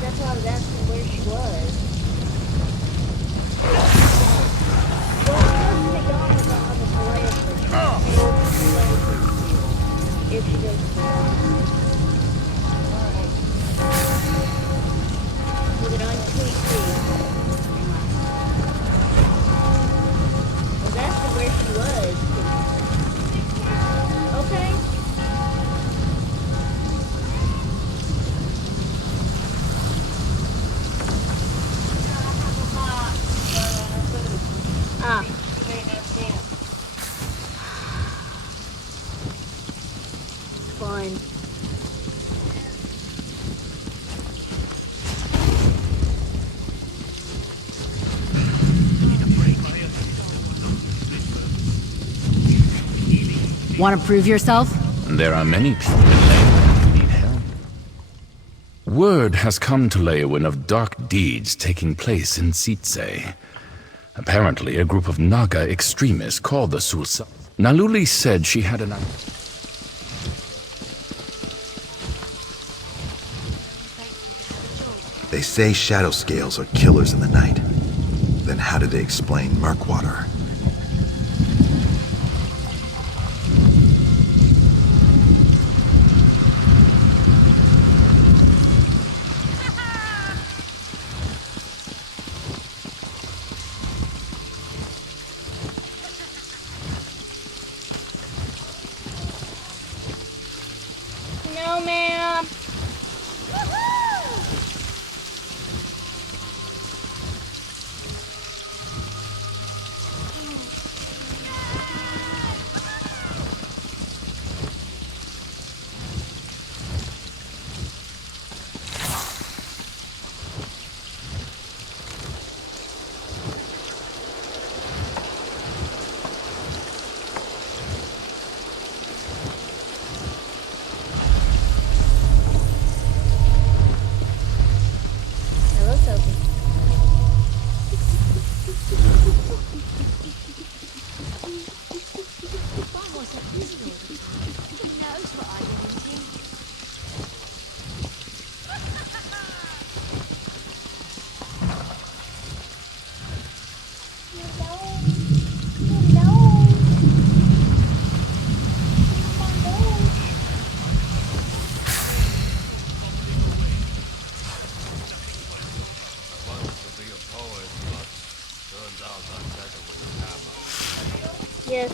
That's why I was asking where she was. Well, McDonald's on the Palais if she goes to was it on TV? I was asking where she was. Okay. Ah. Fine. Want to prove yourself? There are many people in Leyawiin who need help. Word has come to Leyawiin of dark deeds taking place in Sitse. Apparently, a group of Naga extremists called the Sulsa. Naluli said she had an... They say shadow scales are killers in the night. Then how do they explain Murkwater? No, ma'am. Hello, Sophie. Why was it busy all the time? He knows what I wanted. Yes.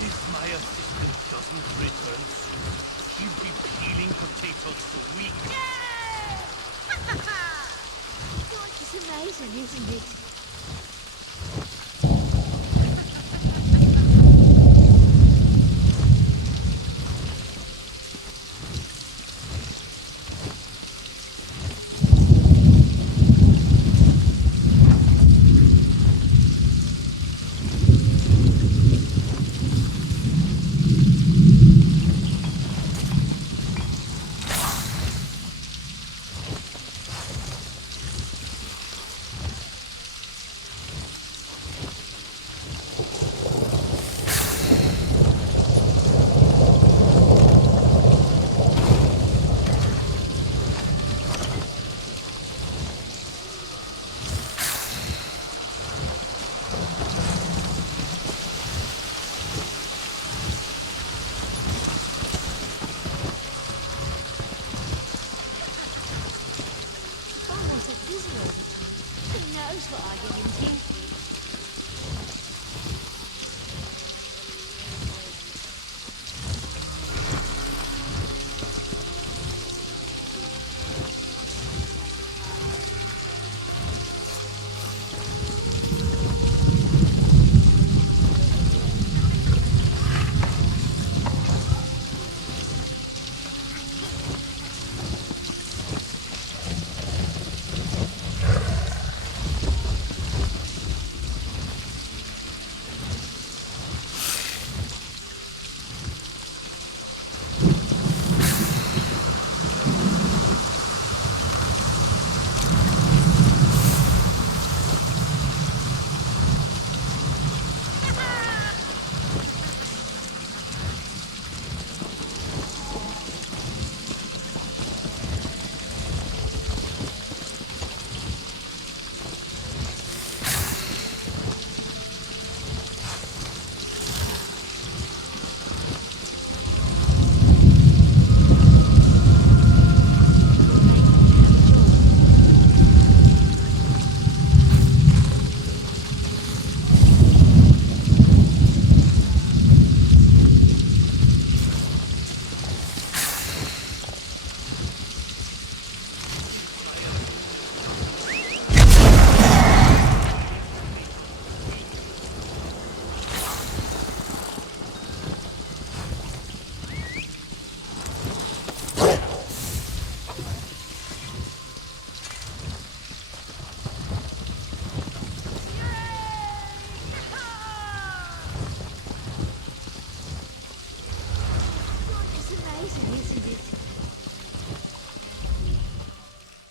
If my assistant doesn't return soon, she'll be peeling potatoes for weeks. Life is amazing, isn't it?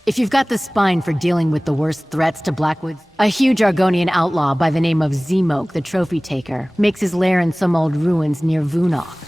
If you've got the spine for dealing with the worst threats to Blackwoods, a huge Argonian outlaw by the name of Zemok, the Trophy Taker, makes his lair in some old ruins near Vunok.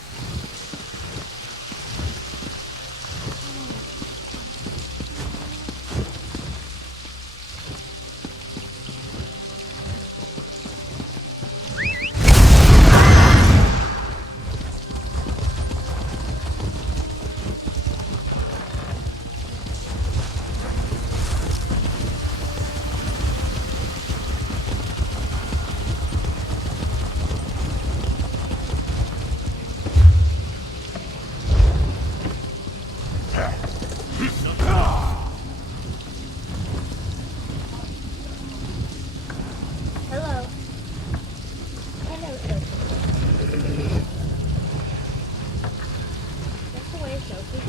Hello. Hello, Sophie. That's the way, Sophie.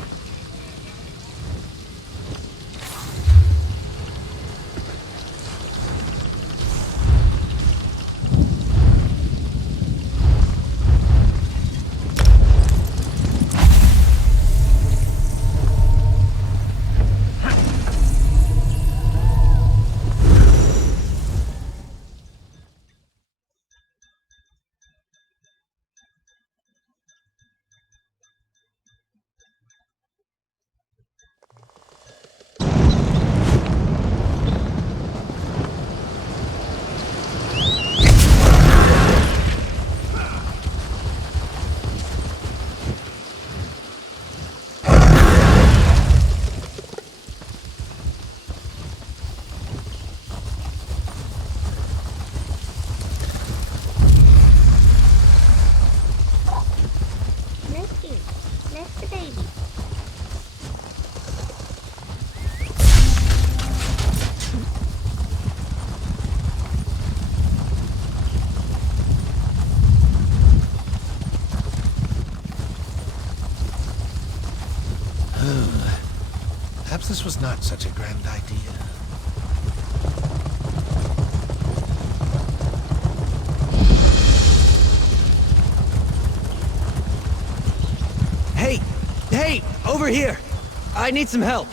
Nesty. Nest the baby. Perhaps this was not such a grand idea. Hey! Hey! Over here! I need some help.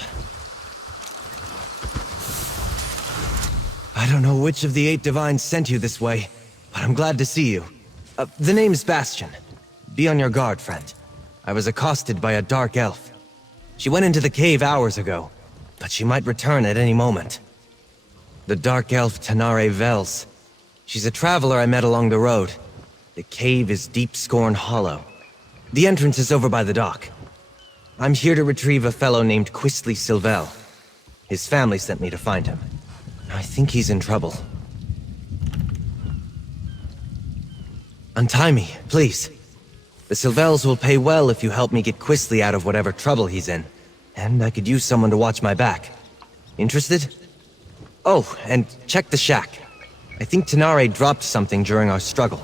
I don't know which of the 8 divines sent you this way, but I'm glad to see you. The name's Bastion. Be on your guard, friend. I was accosted by a dark elf. She went into the cave hours ago, but she might return at any moment. The dark elf Tanare Vels. She's a traveler I met along the road. The cave is Deep Scorn Hollow. The entrance is over by the dock. I'm here to retrieve a fellow named Quistley Silvel. His family sent me to find him. I think he's in trouble. Untie me, please. The Silvels will pay well if you help me get Quistley out of whatever trouble he's in. And I could use someone to watch my back. Interested? Oh, and check the shack. I think Tanare dropped something during our struggle.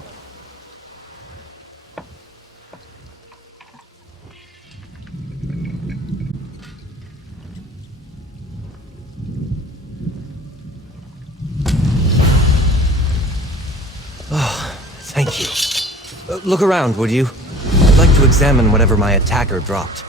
Oh, thank you. Look around, would you? I'd like to examine whatever my attacker dropped.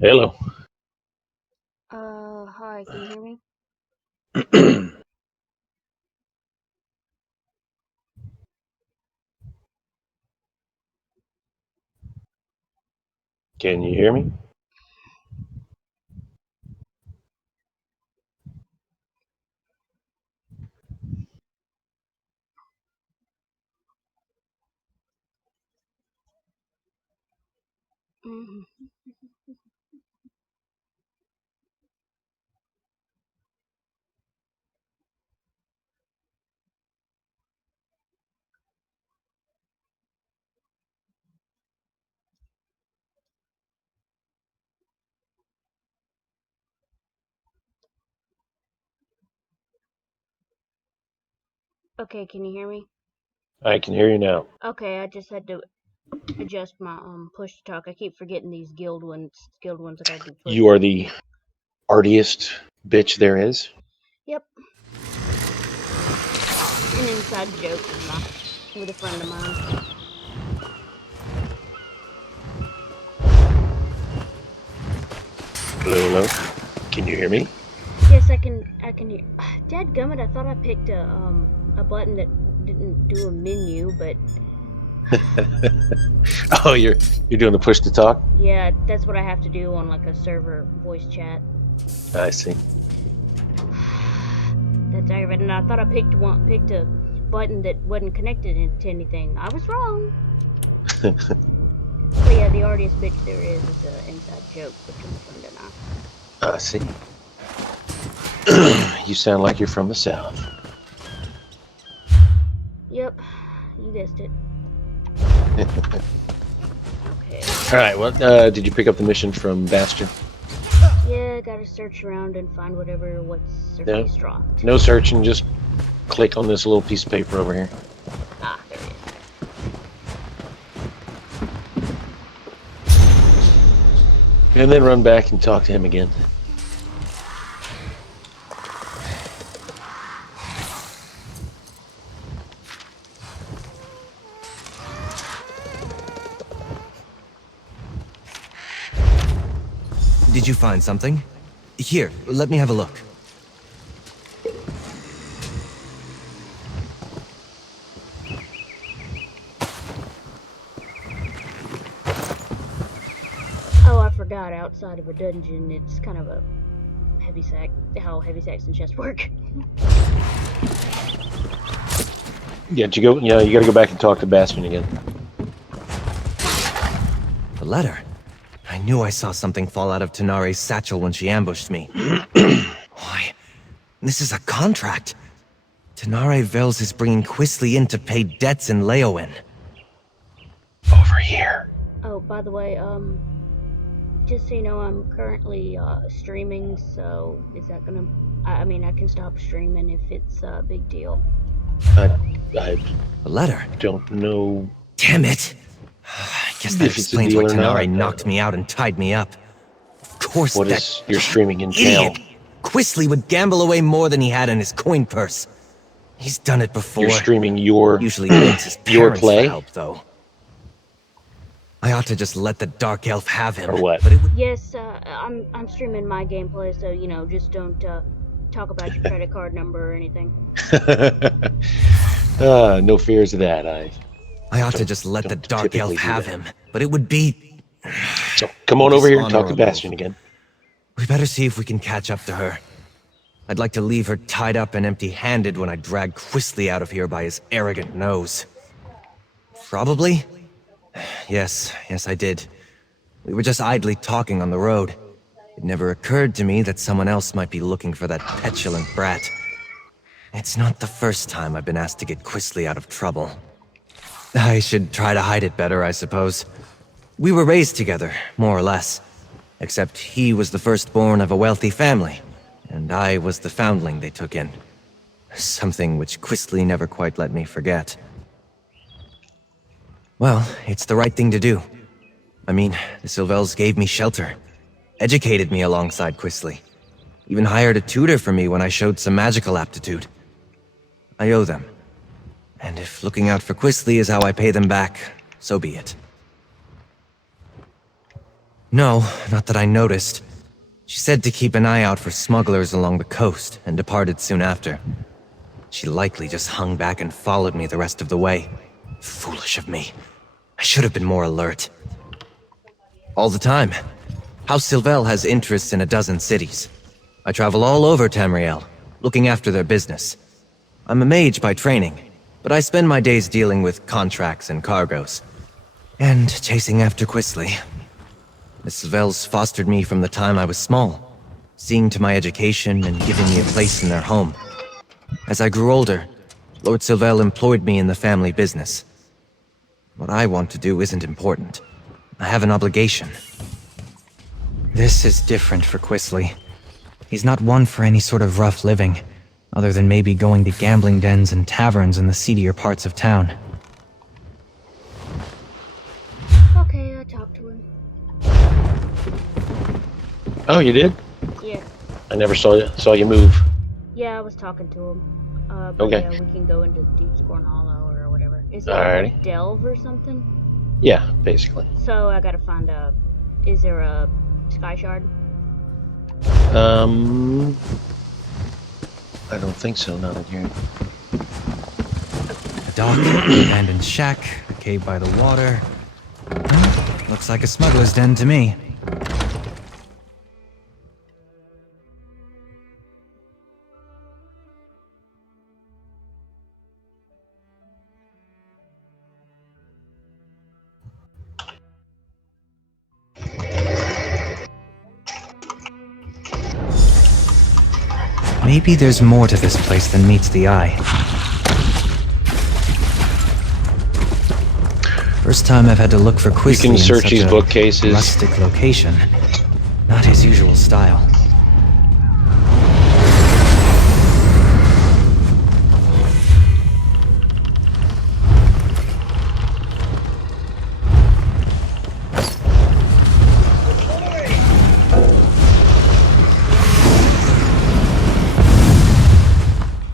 Hello. Hi, can you hear me? Can you hear me? Mhm. Okay, can you hear me? I can hear you now. Okay, I just had to adjust my push to talk. I keep forgetting these guild ones I gotta do push You are to. the artiest bitch there is. Yep, an inside joke with a friend of mine. Hello, hello. Can you hear me? Yes, I can. I can hear. Dadgummit, I thought I picked a button that didn't do a menu, but Oh, you're doing the push to talk? yeah, that's what I have to do on like a server voice chat. I see. That's aggravating. I thought I picked a button that wasn't connected to anything. I was wrong. But yeah, the artiest bitch there is an inside joke between a friend and I. I see. You sound like you're from the south. Yep, you guessed it. Okay. All right. Well, did you pick up the mission from Bastion? Yeah, gotta search around and find what's No. surface dropped. No searching. Just click on this little piece of paper over here, Ah, there it and then run back and talk to him again. Did you find something? Here, let me have a look. Oh, I forgot. Outside of a dungeon, it's kind of a heavy sack. How heavy sacks and chests work. Yeah, did you go? Yeah, you got to go back and talk to Bastion again. The letter. I knew I saw something fall out of Tanare's satchel when she ambushed me. Why? This is a contract. Tanare Vels is bringing Quisly in to pay debts in Leowen. Over here. Oh, by the way, just so you know, I'm currently streaming. So is that gonna? I mean, I can stop streaming if it's a big deal. I The letter? don't know Damn it! I guess that if it's a explains why deal or Tanare not. knocked me out and tied me up. Of course, What that is your streaming idiot! entail? Quisly would gamble away more than he had in his coin purse. He's done it before. You're streaming your Usually begs his your parents for play, help, though. I ought to just let the Dark Elf have him. or what? But it would... Yes, I'm streaming my gameplay, so you know, just don't talk about your credit card number or anything. No fears of that. I ought to just let the don't Dark Elf typically do have that. him. But it would be... So come on over here and talk to dishonorable. Bastion again. We better see if we can catch up to her. I'd like to leave her tied up and empty-handed when I drag Quisly out of here by his arrogant nose. Probably? Yes, I did. We were just idly talking on the road. It never occurred to me that someone else might be looking for that petulant brat. It's not the first time I've been asked to get Quisly out of trouble. I should try to hide it better, I suppose. We were raised together, more or less. Except he was the firstborn of a wealthy family, and I was the foundling they took in. Something which Quisly never quite let me forget. Well, it's the right thing to do. I mean, the Sylvels gave me shelter, educated me alongside Quisly, even hired a tutor for me when I showed some magical aptitude. I owe them. And if looking out for Quisly is how I pay them back, so be it. No, not that I noticed. She said to keep an eye out for smugglers along the coast and departed soon after. She likely just hung back and followed me the rest of the way. Foolish of me. I should have been more alert. All the time. House Sylvel has interests in a dozen cities. I travel all over Tamriel, looking after their business. I'm a mage by training, but I spend my days dealing with contracts and cargoes. And chasing after Quisly. The Sylvels fostered me from the time I was small, seeing to my education and giving me a place in their home. As I grew older, Lord Sylvel employed me in the family business. What I want to do isn't important. I have an obligation. This is different for Quisly. He's not one for any sort of rough living, other than maybe going to gambling dens and taverns in the seedier parts of town. Okay, I talked to him. Oh, you did? Yeah. I never saw you move. Yeah, I was talking to him. But Okay. yeah, we can go into Deepscorn Hollow or whatever. Is it Alrighty. a delve or something? Yeah, basically. So I gotta find a... Is there a sky shard? I don't think so, not in here. A dock, an abandoned shack, a cave by the water. Looks like a smuggler's den to me. Maybe there's more to this place than meets the eye. First time I've had to look for Quisly You can in search such these a bookcases. rustic location. Not his usual style.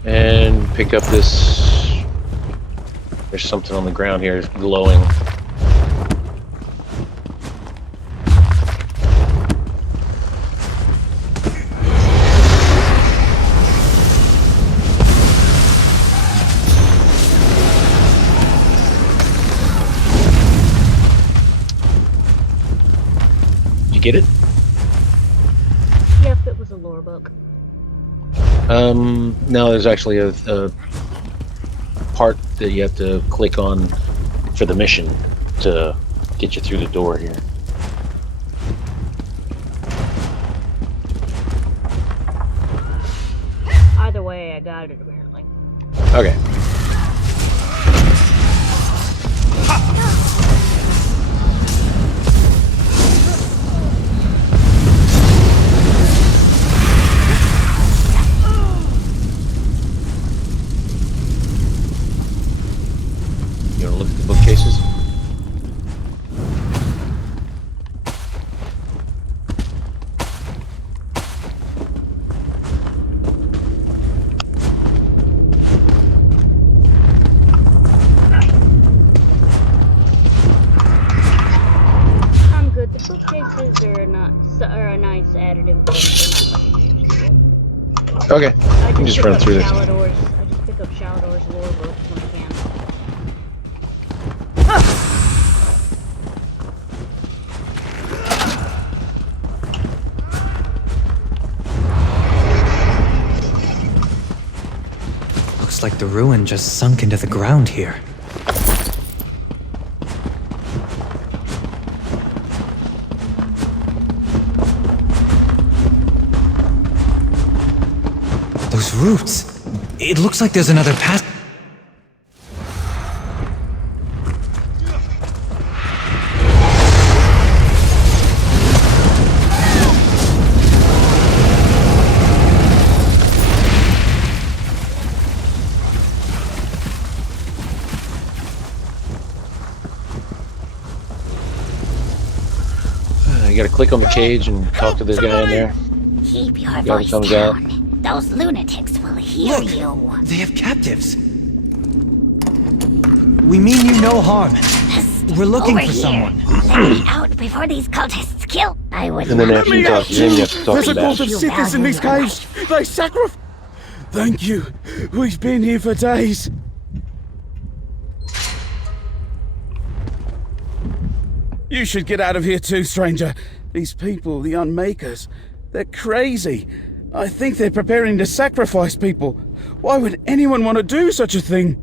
And pick up this. There's something on the ground here glowing. Did you get it? Yep, it was a lore book. No, there's actually a part that you have to click on for the mission to get you through the door here. Either way, I got it apparently. Okay. You wanna look at the bookcases? I'm good. The bookcases are a nice additive, but they're not like useful. Okay. I can just run pick up through this. I just pick up Shalador's lore books when I can. Looks like the ruin just sunk into the ground here. Those roots. It looks like there's another path. You gotta click on the cage and talk to this guy in there. Keep your Guy that voice comes out. down. Those lunatics will hear Look, you. they have captives. We mean you no harm. We're looking Over for here. someone. Let me out before these cultists kill. I was And then not after you talk to him, you have to talk There's to a cult of Bash. Sithis in these caves. They sacrifice. Thank you. We've been here for days. You should get out of here too, stranger. These people, the Unmakers, they're crazy. I think they're preparing to sacrifice people. Why would anyone want to do such a thing?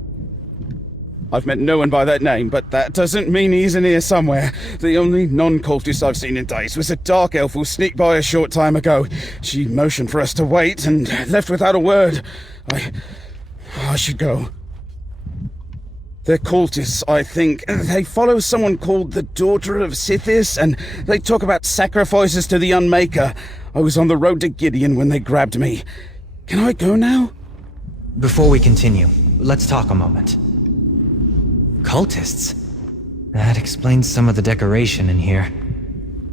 I've met no one by that name, but that doesn't mean he isn't here somewhere. The only non-cultist I've seen in days was a dark elf who sneaked by a short time ago. She motioned for us to wait and left without a word. I should go. They're cultists, I think. They follow someone called the Daughter of Sithis, and they talk about sacrifices to the Unmaker. I was on the road to Gideon when they grabbed me. Can I go now? Before we continue, let's talk a moment. Cultists? That explains some of the decoration in here.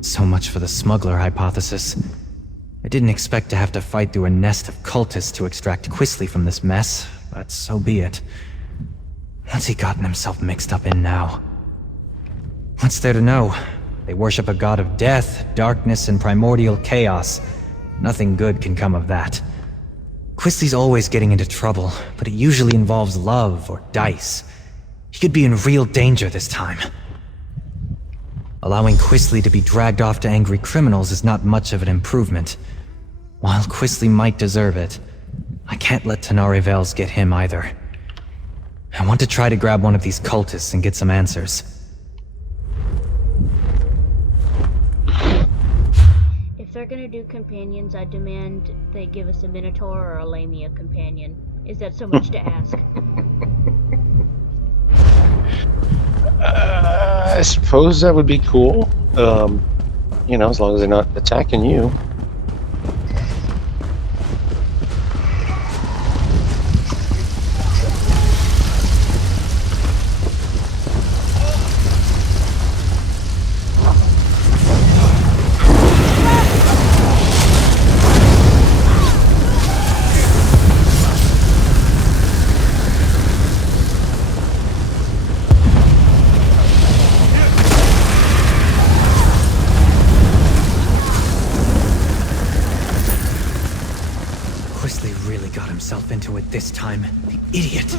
So much for the smuggler hypothesis. I didn't expect to have to fight through a nest of cultists to extract Quisley from this mess, but so be it. What's he gotten himself mixed up in now? What's there to know? They worship a god of death, darkness, and primordial chaos. Nothing good can come of that. Quisley's always getting into trouble, but it usually involves love or dice. He could be in real danger this time. Allowing Quisley to be dragged off to angry criminals is not much of an improvement. While Quisley might deserve it, I can't let Tenari Vales get him either. I want to try to grab one of these cultists and get some answers. If they're gonna do companions, I demand they give us a Minotaur or a Lamia companion. Is that so much to ask? I suppose that would be cool. You know, as long as they're not attacking you. Quisley really got himself into it this time. The idiot!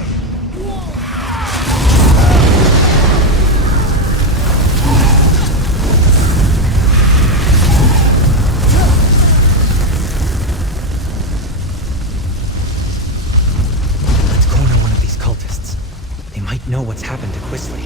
Let's corner one of these cultists. They might know what's happened to Quisley.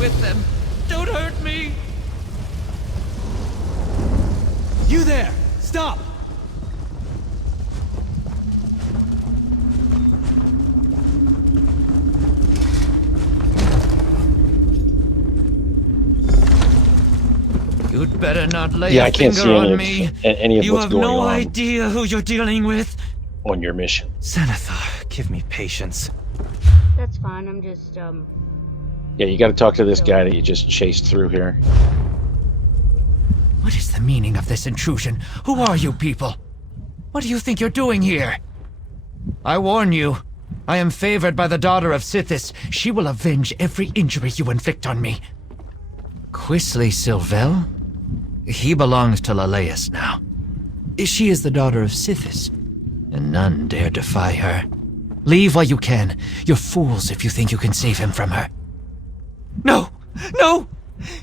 With them. Don't hurt me! You there! Stop! You'd better not lay Yeah, a I can't see finger any on of me. any of You what's have going no on idea who you're dealing with. on your mission. Xanathar, give me patience. That's fine, I'm just, Yeah, you got to talk to this guy that you just chased through here. What is the meaning of this intrusion? Who are you people? What do you think you're doing here? I warn you, I am favored by the daughter of Sithis. She will avenge every injury you inflict on me. Quisley Silvel? He belongs to Laleus now. She is the daughter of Sithis, and none dare defy her. Leave while you can. You're fools if you think you can save him from her. No! No!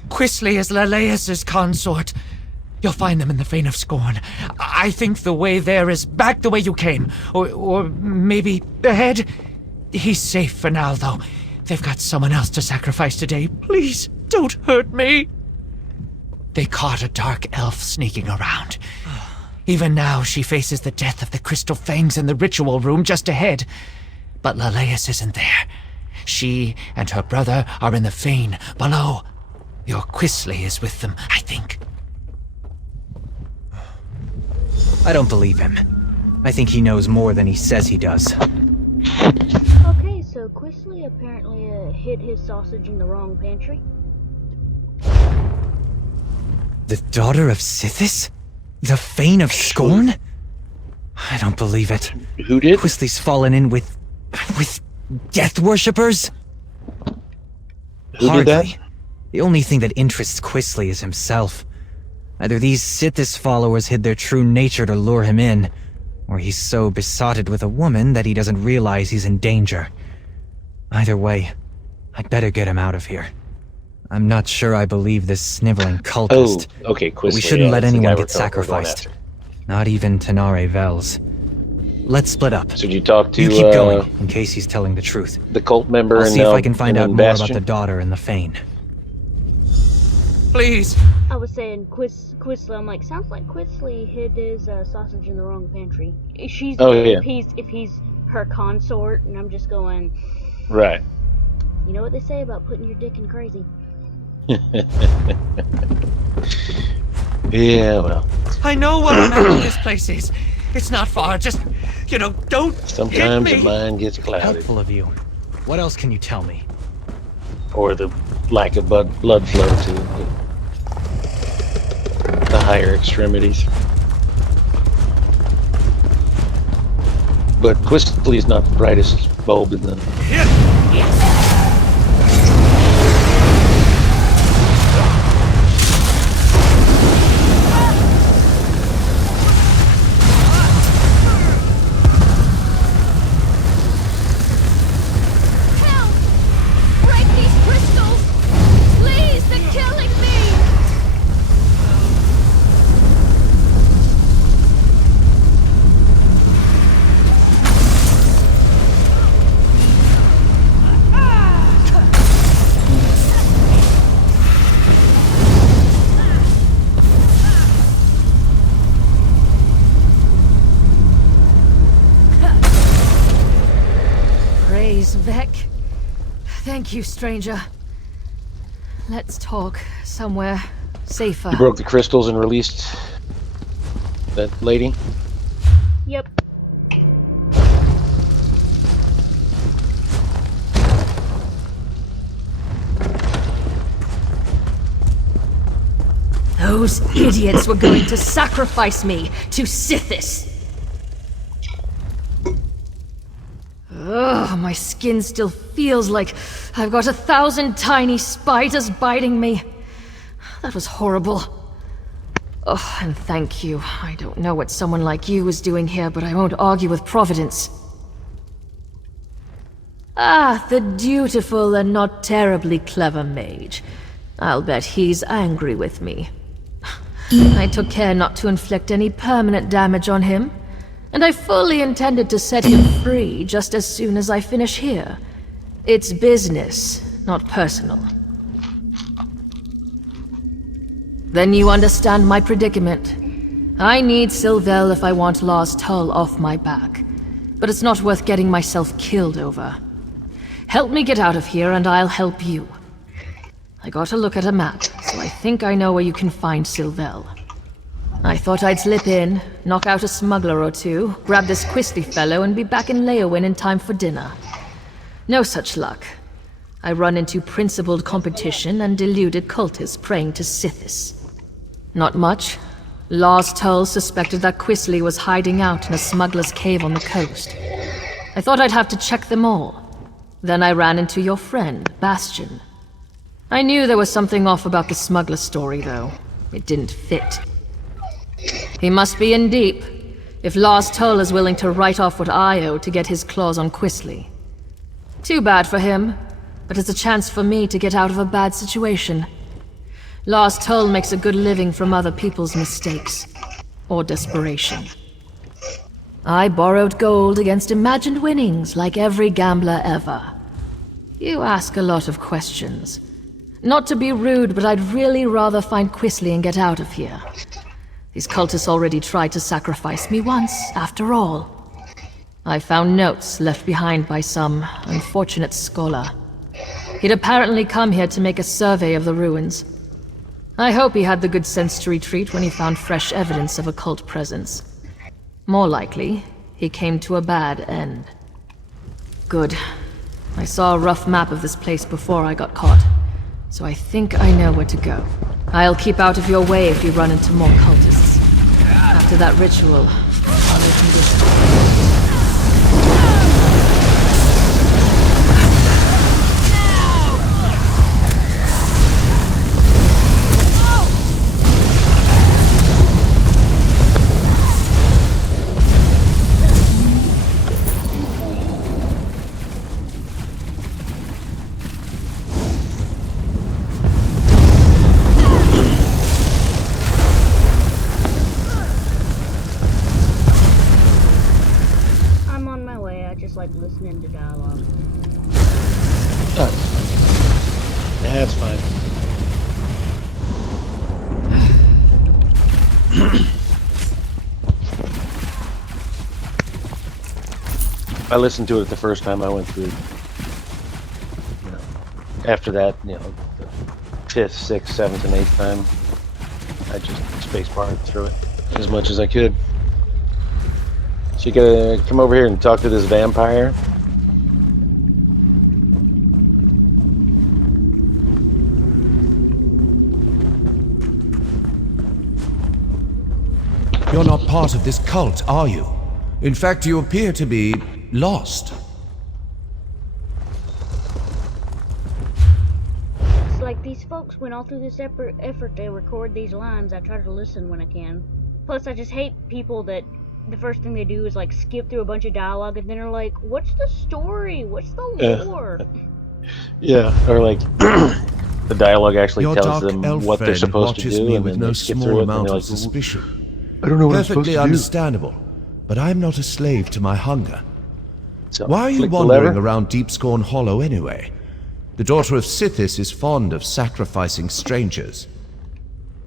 Quisley is Laleus's consort. You'll find them in the Vein of Scorn. I think the way there is back the way you came. Or maybe ahead. He's safe for now, though. They've got someone else to sacrifice today. Please, don't hurt me. They caught a dark elf sneaking around. Even now, she faces the death of the Crystal Fangs in the ritual room just ahead. But Laleus isn't there. She and her brother are in the Vein below. Your Quisley is with them, I think. I don't believe him. I think he knows more than he says he does. okay, so Quisley apparently hid his sausage in the wrong pantry. The daughter of Sithis? The Fane of Scorn? I don't believe it. Who did? Quisly's fallen in with death worshippers? Who did that? Hardly. The only thing that interests Quisly is himself. Either these Sithis followers hid their true nature to lure him in, or he's so besotted with a woman that he doesn't realize he's in danger. Either way, I'd better get him out of here. I'm not sure I believe this sniveling cultist. Oh, okay, but we Quisly, shouldn't let that's the anyone guy get we're going sacrificed. after. Not even Tanare Vels. Let's split up. So did you talk to You keep going, in case he's telling the truth. the cult member I'll and see if I can find out more Bastion? about the daughter and the Fane. Please. I was saying Quisly. I'm like, sounds like Quisly hid his sausage in the wrong pantry. She's if he's her consort, and I'm just going. Right. You know what they say about putting your dick in crazy. Yeah, well. I know what a map of this place is. It's not far. Just, don't Sometimes hit the me. mind gets clouded. Helpful of you. What else can you tell me? Or the lack of blood flow to the higher extremities. But Quisly's not the brightest bulb in the... Help! Break these crystals! Please, they're killing me! Praise Vec. Thank you, stranger. Let's talk somewhere safer. You broke the crystals and released that lady? Yep. Those idiots were going to sacrifice me to Sithis. Ugh, my skin still feels like I've got 1,000 tiny spiders biting me. That was horrible. Oh, and thank you. I don't know what someone like you is doing here, but I won't argue with Providence. Ah, the dutiful and not terribly clever mage. I'll bet he's angry with me. I took care not to inflict any permanent damage on him, and I fully intended to set him free just as soon as I finish here. It's business, not personal. Then you understand my predicament. I need Sylvel if I want Lars Tull off my back, but it's not worth getting myself killed over. Help me get out of here and I'll help you. I got a look at a map, so I think I know where you can find Sylvel. I thought I'd slip in, knock out a smuggler or two, grab this Quisly fellow, and be back in Leowin in time for dinner. No such luck. I run into principled competition and deluded cultists praying to Sithis. Not much. Lars Tull suspected that Quisly was hiding out in a smuggler's cave on the coast. I thought I'd have to check them all. Then I ran into your friend, Bastion. I knew there was something off about the smuggler story, though. It didn't fit. He must be in deep, if Lars Tull is willing to write off what I owe to get his claws on Quisly. Too bad for him, but it's a chance for me to get out of a bad situation. Lars Tull makes a good living from other people's mistakes. Or desperation. I borrowed gold against imagined winnings, like every gambler ever. You ask a lot of questions. Not to be rude, but I'd really rather find Quisly and get out of here. These cultists already tried to sacrifice me once, after all. I found notes left behind by some unfortunate scholar. He'd apparently come here to make a survey of the ruins. I hope he had the good sense to retreat when he found fresh evidence of a cult presence. More likely, he came to a bad end. Good. I saw a rough map of this place before I got caught, so I think I know where to go. I'll keep out of your way if you run into more cultists. After that ritual, under conditions. Like listening to dialogue. That's fine. I listened to it the first time I went through. After that, the 5th, 6th, 7th, and 8th time, I just spacebarred through it as much as I could. So you gotta come over here and talk to this vampire? You're not part of this cult, are you? In fact, you appear to be lost. It's like these folks went all through this effort to record these lines. I try to listen when I can. Plus, I just hate people that the first thing they do is like skip through a bunch of dialogue and then are like, what's the story? What's the lore? Yeah, or like the dialogue actually Your tells dark them elf what they're friend supposed to watches do, me and with then no they skip small through it, and amount they're of like, suspicion. I don't know what I'm supposed Perfectly to do. understandable, but I'm not a slave to my hunger. So, Why are you flick the wandering lever. around Deepscorn Hollow anyway? The daughter of Sithis is fond of sacrificing strangers.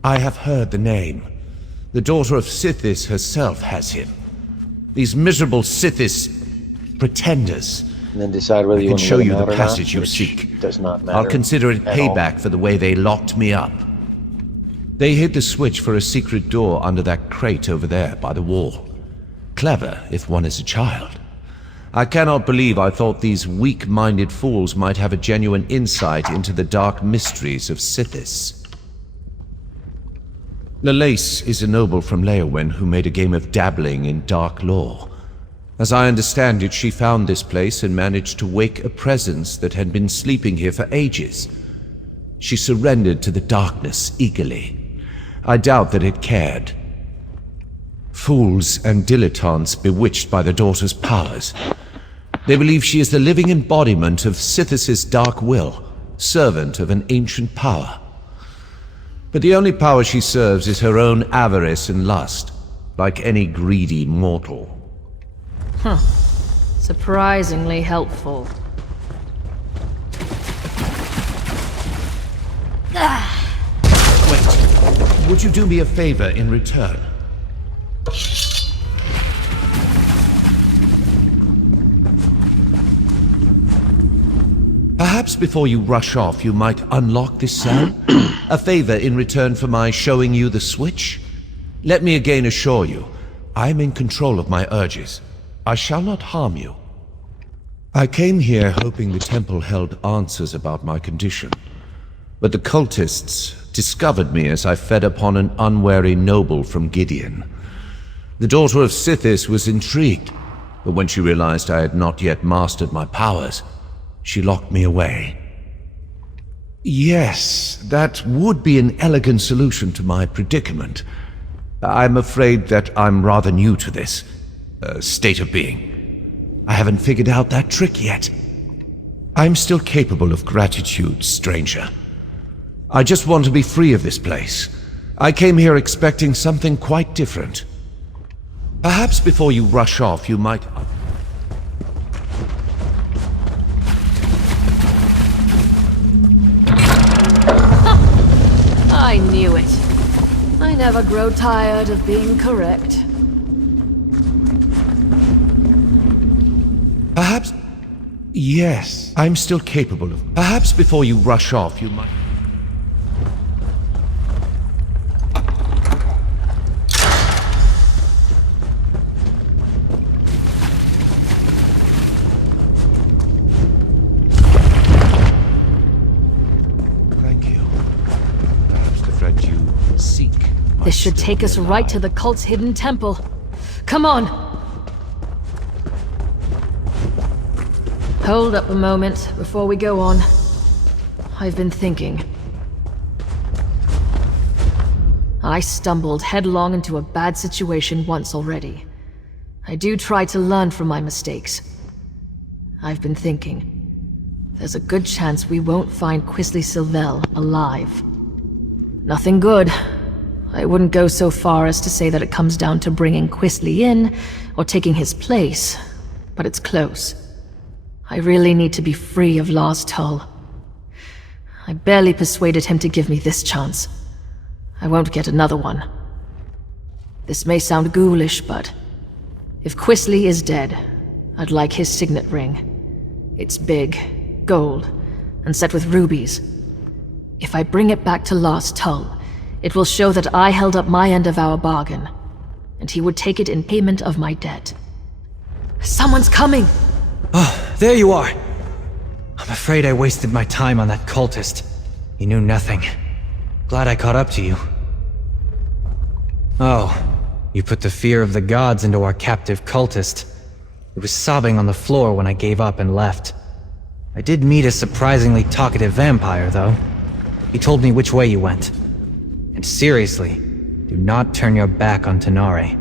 I have heard the name. The daughter of Sithis herself has him. These miserable Sithis pretenders. And then decide whether I you can want to show let you them the out or passage not, you which seek. does not matter. I'll consider it at all. payback for the way they locked me up. They hid the switch for a secret door under that crate over there by the wall. Clever, if one is a child. I cannot believe I thought these weak-minded fools might have a genuine insight into the dark mysteries of Sithis. Lalace is a noble from Leowyn who made a game of dabbling in dark lore. As I understand it, she found this place and managed to wake a presence that had been sleeping here for ages. She surrendered to the darkness eagerly. I doubt that it cared. Fools and dilettantes bewitched by the daughter's powers. They believe she is the living embodiment of Sithis' dark will, servant of an ancient power. But the only power she serves is her own avarice and lust, like any greedy mortal. Huh. Surprisingly helpful. Wait, would you do me a favor in return? Perhaps before you rush off, you might unlock this cell? A favor in return for my showing you the switch? Let me again assure you, I am in control of my urges. I shall not harm you. I came here hoping the temple held answers about my condition. But the cultists discovered me as I fed upon an unwary noble from Gideon. The daughter of Sithis was intrigued, but when she realized I had not yet mastered my powers, she locked me away. Yes, that would be an elegant solution to my predicament. I'm afraid that I'm rather new to this state of being. I haven't figured out that trick yet. I'm still capable of gratitude, stranger. I just want to be free of this place. I came here expecting something quite different. Perhaps before you rush off, you might... I knew it. I never grow tired of being correct. Perhaps... Yes, I'm still capable of... Perhaps before you rush off, you might... Thank you. Perhaps the friendship should take us right to the cult's hidden temple. Come on! Hold up a moment before we go on. I've been thinking. I stumbled headlong into a bad situation once already. I do try to learn from my mistakes. I've been thinking. There's a good chance we won't find Quisley Sylvel alive. Nothing good. I wouldn't go so far as to say that it comes down to bringing Quisley in, or taking his place, but it's close. I really need to be free of Lars Tull. I barely persuaded him to give me this chance. I won't get another one. This may sound ghoulish, but if Quisley is dead, I'd like his signet ring. It's big, gold, and set with rubies. If I bring it back to Lars Tull, it will show that I held up my end of our bargain, and he would take it in payment of my debt. Someone's coming! Oh, there you are! I'm afraid I wasted my time on that cultist. He knew nothing. Glad I caught up to you. Oh, you put the fear of the gods into our captive cultist. He was sobbing on the floor when I gave up and left. I did meet a surprisingly talkative vampire, though. He told me which way you went. And seriously, do not turn your back on Tenare.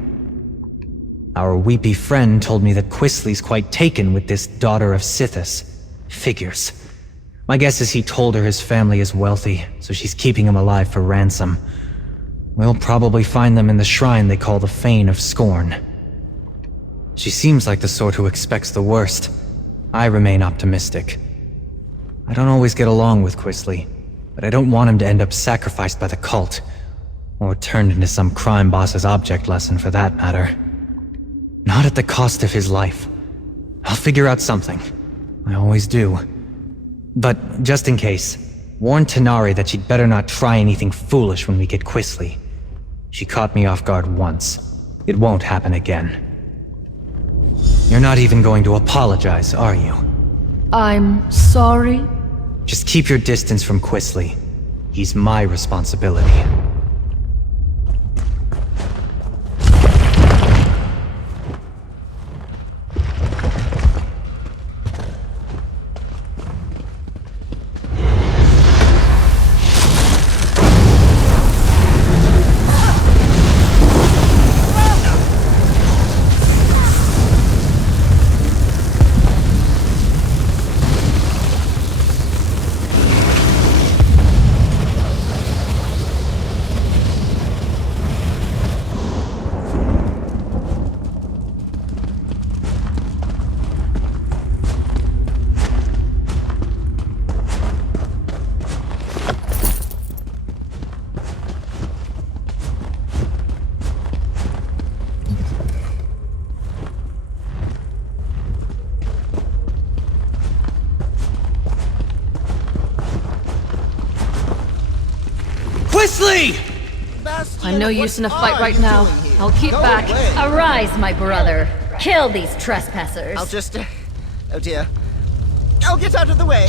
Our weepy friend told me that Quisley's quite taken with this daughter of Sithis. Figures. My guess is he told her his family is wealthy, so she's keeping him alive for ransom. We'll probably find them in the shrine they call the Fane of Scorn. She seems like the sort who expects the worst. I remain optimistic. I don't always get along with Quisley, but I don't want him to end up sacrificed by the cult, or turned into some crime boss's object lesson for that matter. Not at the cost of his life. I'll figure out something. I always do. But just in case, warn Tenare that she'd better not try anything foolish when we get Quisley. She caught me off guard once. It won't happen again. You're not even going to apologize, are you? I'm sorry? Just keep your distance from Quisley. He's my responsibility. Quisley! I'm no use in a fight right now. I'll keep back. Arise, my brother. Kill these trespassers. I'll just... oh dear. I'll get out of the way.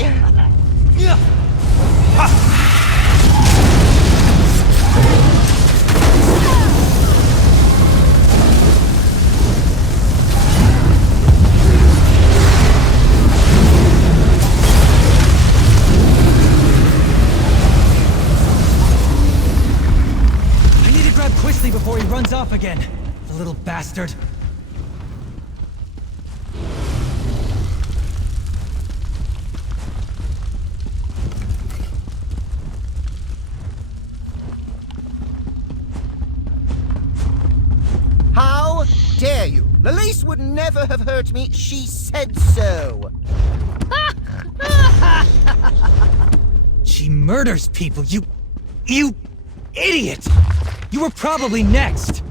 Quisley before he runs off again. The little bastard. How dare you? Lalise would never have hurt me. She said so. She murders people, you idiot! You were probably next!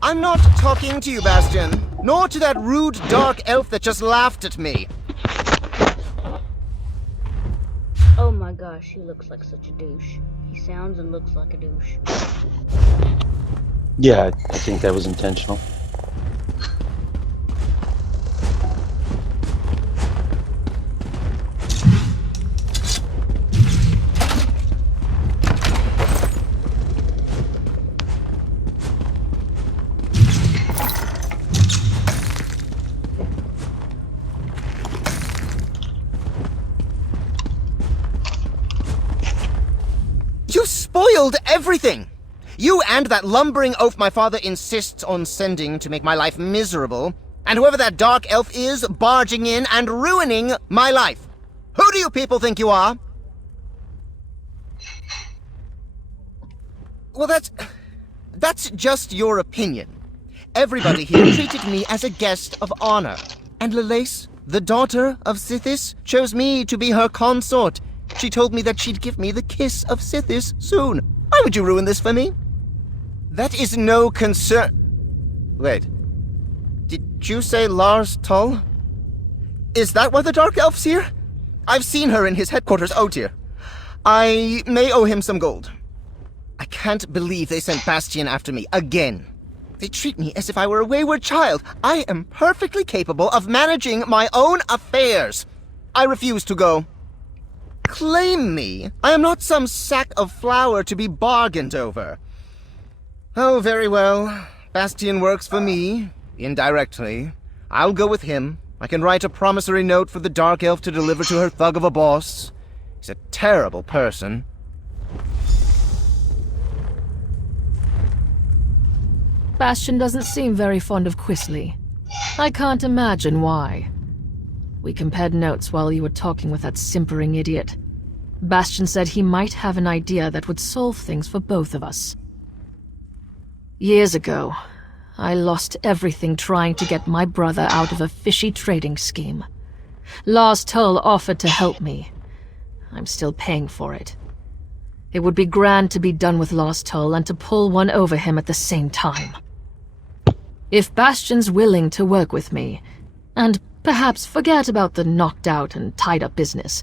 I'm not talking to you, Bastion. Nor to that rude dark elf that just laughed at me. Oh my gosh, he looks like such a douche. He sounds and looks like a douche. Yeah, I think that was intentional. everything! You and that lumbering oaf my father insists on sending to make my life miserable, and whoever that dark elf is barging in and ruining my life. Who do you people think you are? Well, that's just your opinion. Everybody here treated me as a guest of honor, and Lelace, the daughter of Sithis, chose me to be her consort. She told me that she'd give me the kiss of Sithis soon. Why would you ruin this for me? That is no concern... Wait. Did you say Lars Tull? Is that why the Dark Elf's here? I've seen her in his headquarters, Otyr. I may owe him some gold. I can't believe they sent Bastion after me again. They treat me as if I were a wayward child. I am perfectly capable of managing my own affairs. I refuse to go. Claim me. I am not some sack of flour to be bargained over. Oh, very well. Bastion works for me, indirectly. I'll go with him. I can write a promissory note for the Dark Elf to deliver to her thug of a boss. He's a terrible person. Bastion doesn't seem very fond of Quisley. I can't imagine why. We compared notes while you were talking with that simpering idiot. Bastion said he might have an idea that would solve things for both of us. Years ago, I lost everything trying to get my brother out of a fishy trading scheme. Lars Tull offered to help me. I'm still paying for it. It would be grand to be done with Lars Tull and to pull one over him at the same time. If Bastion's willing to work with me, and perhaps forget about the knocked out and tied up business,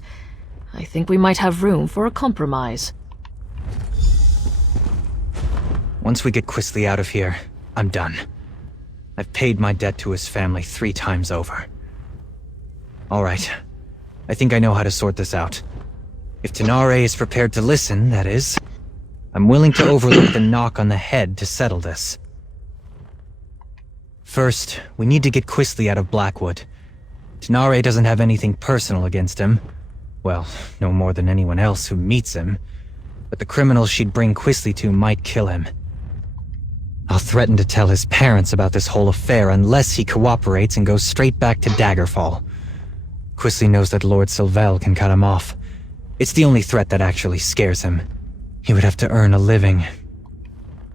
I think we might have room for a compromise. Once we get Quisley out of here, I'm done. I've paid my debt to his family 3 times over. Alright. I think I know how to sort this out. If Tanare is prepared to listen, that is. I'm willing to overlook the knock on the head to settle this. First, we need to get Quisley out of Blackwood. Tanare doesn't have anything personal against him. Well, no more than anyone else who meets him. But the criminals she'd bring Quisley to might kill him. I'll threaten to tell his parents about this whole affair unless he cooperates and goes straight back to Daggerfall. Quisley knows that Lord Sylvel can cut him off. It's the only threat that actually scares him. He would have to earn a living.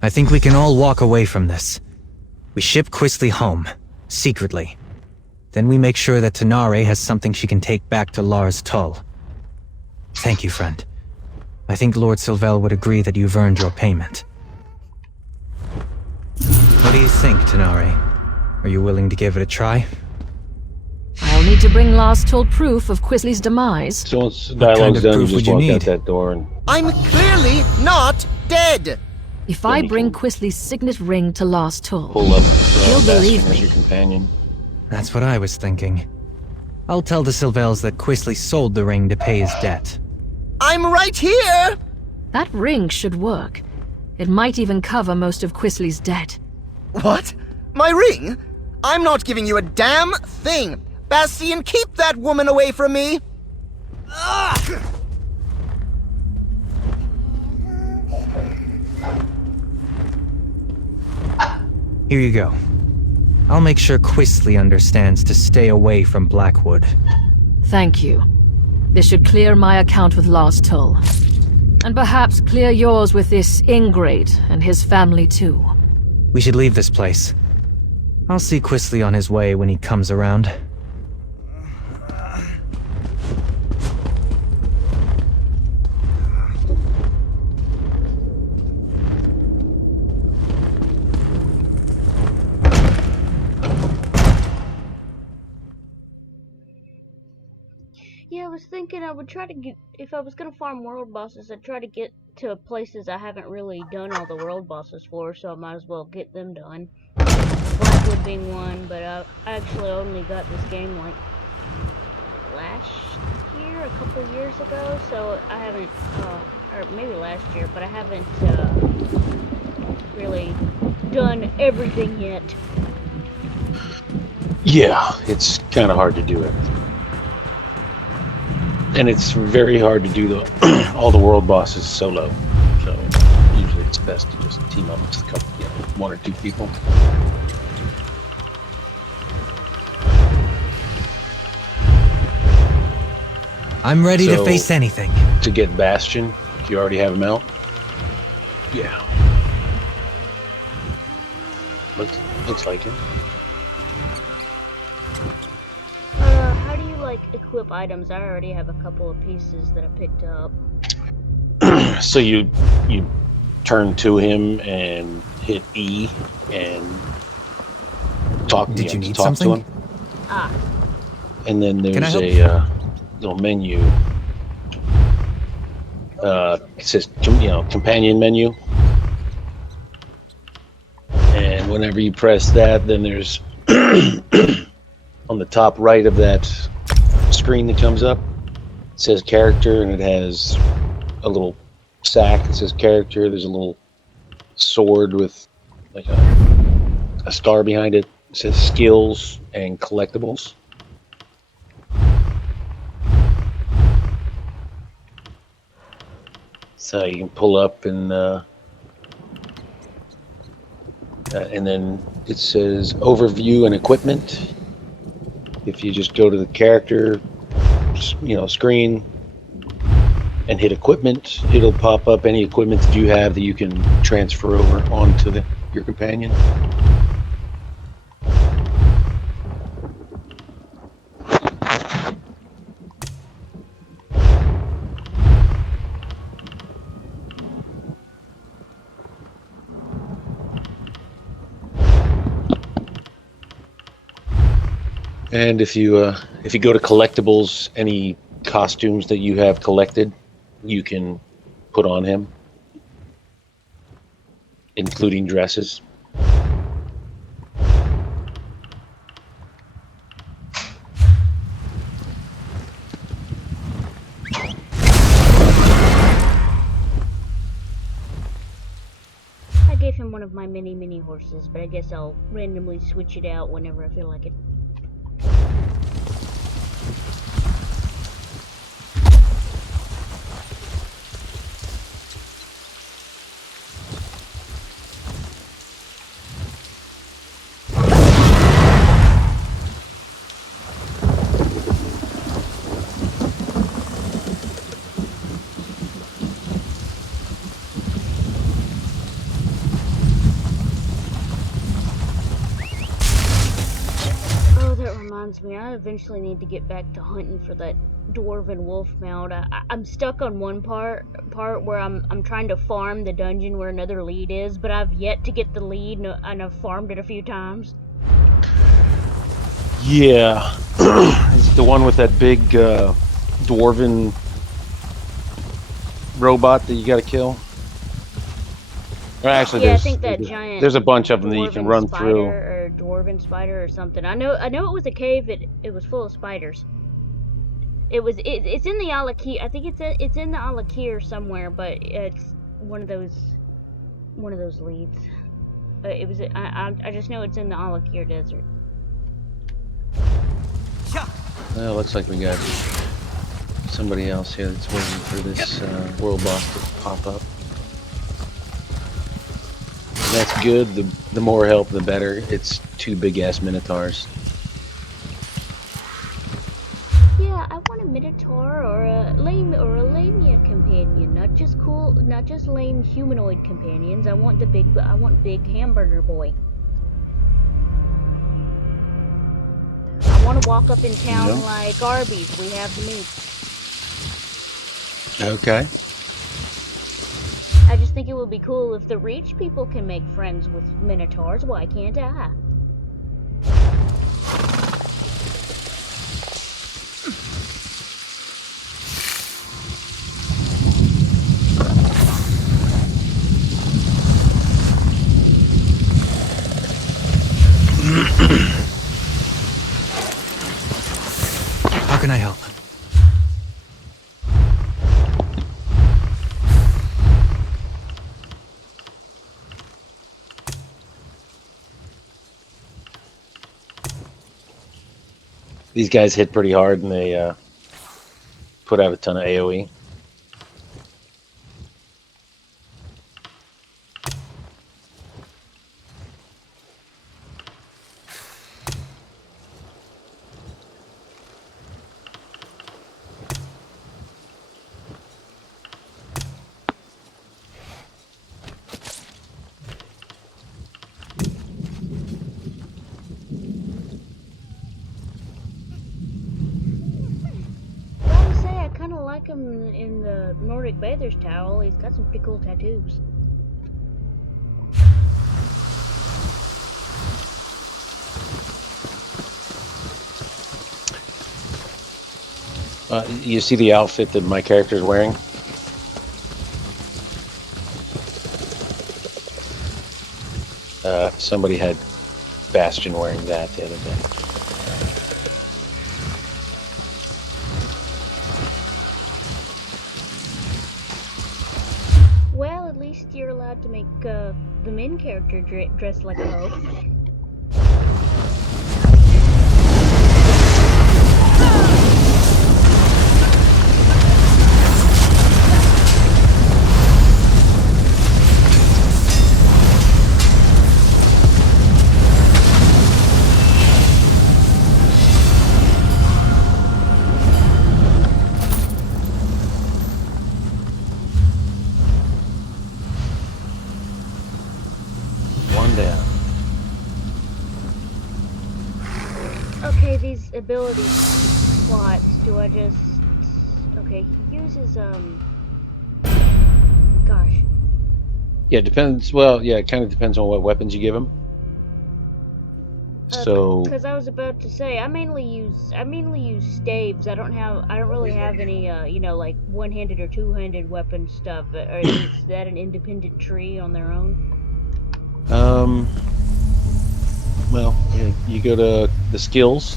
I think we can all walk away from this. We ship Quisley home, secretly. Then we make sure that Tanare has something she can take back to Lars Tull. Thank you, friend. I think Lord Sylvel would agree that you've earned your payment. What do you think, Tanare? Are you willing to give it a try? I'll need to bring Lars Tull proof of Quisley's demise. So once the dialogue's done, you just walk out that door and... I'm clearly not dead! If I bring Quisley's signet ring to Lars Tull, pull up he'll believe as me. your companion. That's what I was thinking. I'll tell the Sylvels that Quisley sold the ring to pay his debt. I'm right here! That ring should work. It might even cover most of Quisley's debt. What? My ring? I'm not giving you a damn thing! Bastion, keep that woman away from me! Ugh! Here you go. I'll make sure Quisley understands to stay away from Blackwood. Thank you. This should clear my account with Lars Tull. And perhaps clear yours with this ingrate and his family too. We should leave this place. I'll see Quisley on his way when he comes around. Yeah, I was thinking I would try to get, if I was gonna farm world bosses, I'd try to get to places I haven't really done all the world bosses for, so I might as well get them done. Blackwood being one, but I actually only got this game like last year, a couple years ago, so I haven't, or maybe last year, but I haven't really done everything yet. Yeah, it's kind of hard to do everything. And it's very hard to do all the world bosses solo. So usually it's best to just team up with a couple, one or two people. I'm ready to So- face anything. To get Bastion, if you already have him out. Yeah. Looks like it. How do you like equip items? I already have a couple of pieces that I picked up. So you turn to him and hit E and talk. Did you need talk something? to him. Ah, And then Can I there's help? a little menu. It says companion menu. And whenever you press that, then there's on the top right of that screen that comes up, it says character, and it has a little sack that says character. There's a little sword with like a star behind it. It says skills and collectibles. So you can pull up and then it says overview and equipment. If you just go to the character, screen and hit equipment, it'll pop up any equipment that you have that you can transfer over onto your companion. And if you go to collectibles, any costumes that you have collected, you can put on him, including dresses. I gave him one of my mini horses, but I guess I'll randomly switch it out whenever I feel like it. That reminds me, I eventually need to get back to hunting for that dwarven wolf mount. I'm stuck on one part where I'm trying to farm the dungeon where another lead is, but I've yet to get the lead, and I've farmed it a few times. Yeah, it's the one with that big dwarven robot that you got to kill. Or actually, Yeah, I think that giant. There's a bunch of them that you can run spider through. or dwarven spider or something. I know it was a cave. It was full of spiders. It's in the Alakir. I think it's in the Alakir somewhere, but it's one of those leads. I just know it's in the Alakir desert. Well, looks like we got somebody else here that's waiting for this world boss to pop up. That's good. The more help, the better. It's 2 big-ass minotaurs. Yeah, I want a minotaur or a lamia companion. Not just lame humanoid companions. I want big hamburger boy. I want to walk up in town like Arby's. We have the meat. Okay. I just think it would be cool if the rich people can make friends with minotaurs. Why can't I? How can I help? These guys hit pretty hard, and they put out a ton of AoE. like him in the Nordic Bather's towel. He's got some pretty cool tattoos. You see the outfit that my character's wearing? Somebody had Bastion wearing that the other day. Well, at least you're allowed to make the main character dress like a hoe. One down. Okay, these ability slots, do I just... Okay, he uses, gosh. Yeah, it depends. Well, yeah, it kind of depends on what weapons you give him. So, Because I was about to say, I mainly use staves. I don't really have any, you know, like one-handed or two-handed weapon stuff. Or is that an independent tree on their own? well, you go to the skills.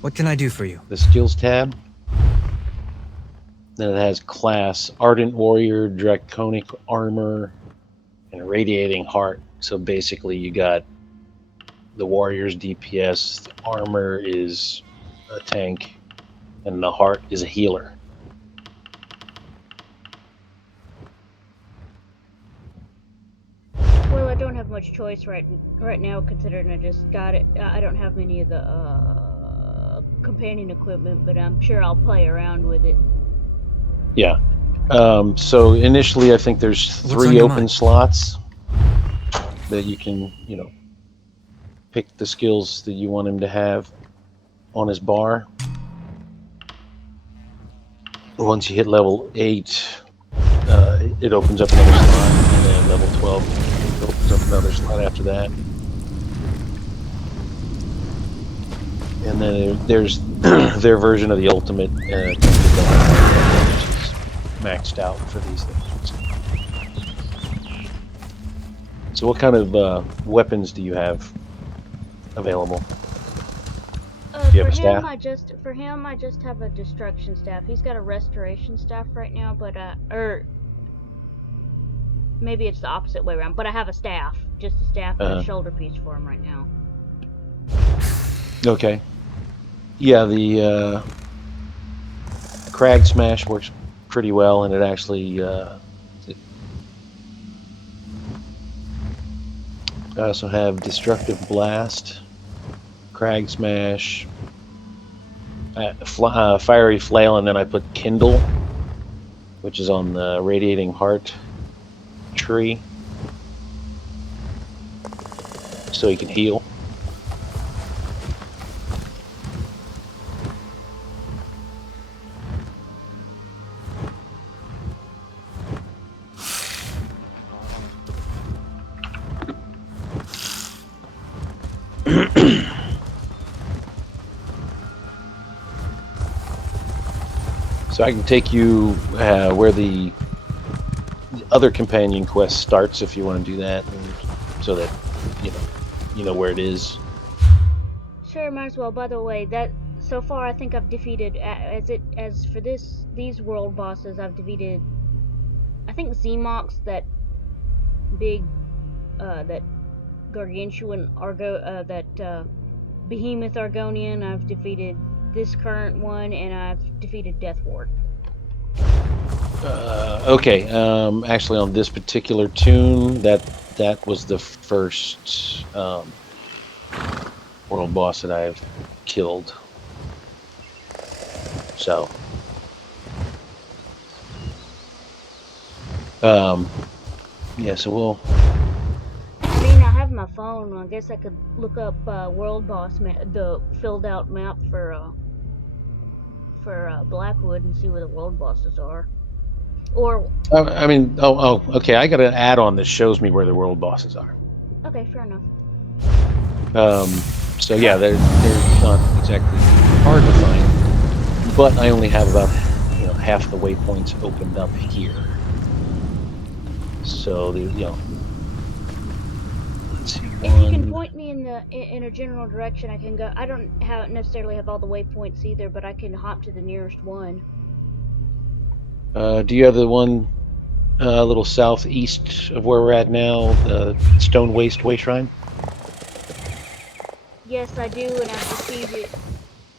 What can I do for you? The skills tab. Then it has class, Ardent Warrior, Draconic Armor, and Radiating Heart. So basically you got the Warrior's DPS, the Armor is a tank, and the Heart is a healer. Well, I don't have much choice right now, considering I just got it. I don't have many of the companion equipment, but I'm sure I'll play around with it. Yeah. So initially, I think there's 3 open slots that you can, you know, pick the skills that you want him to have on his bar. Once you hit level 8, it opens up another slot, and then level 12 it opens up another slot after that. And then there's their version of the ultimate, which is maxed out for these things. So what kind of weapons do you have available? Do you have a staff? For him, I just have a destruction staff. He's got a restoration staff right now, but or maybe it's the opposite way around. But I have a staff, just a staff and a shoulder piece for him right now. Okay. Yeah, the Crag Smash works pretty well, and it actually. I also have Destructive Blast, Crag Smash, Fiery Flail, and then I put Kindle, which is on the Radiating Heart tree, so he can heal. So I can take you where the other companion quest starts if you want to do that, so that you know where it is. Sure, might as well. By the way, that so far I think I've defeated as for these world bosses. I've defeated, I think, Zemox, that big that gargantuan behemoth Argonian. I've defeated this current one, and I've defeated Deathward. Okay. Actually, on this particular tune, that was the first world boss that I've killed. So, yeah. So we'll. I mean, I have my phone. I guess I could look up world boss the filled out map for for Blackwood and see where the world bosses are. Or okay. I got an add-on that shows me where the world bosses are. okay, fair enough. So yeah, they're not exactly hard to find, but I only have about half the waypoints opened up here. So let's see. If you can point me in a general direction, I can go. I don't necessarily have all the waypoints either, but I can hop to the nearest one. Do you have the one a little southeast of where we're at now, the Stone Waste Way Shrine? Yes, I do, and I've defeated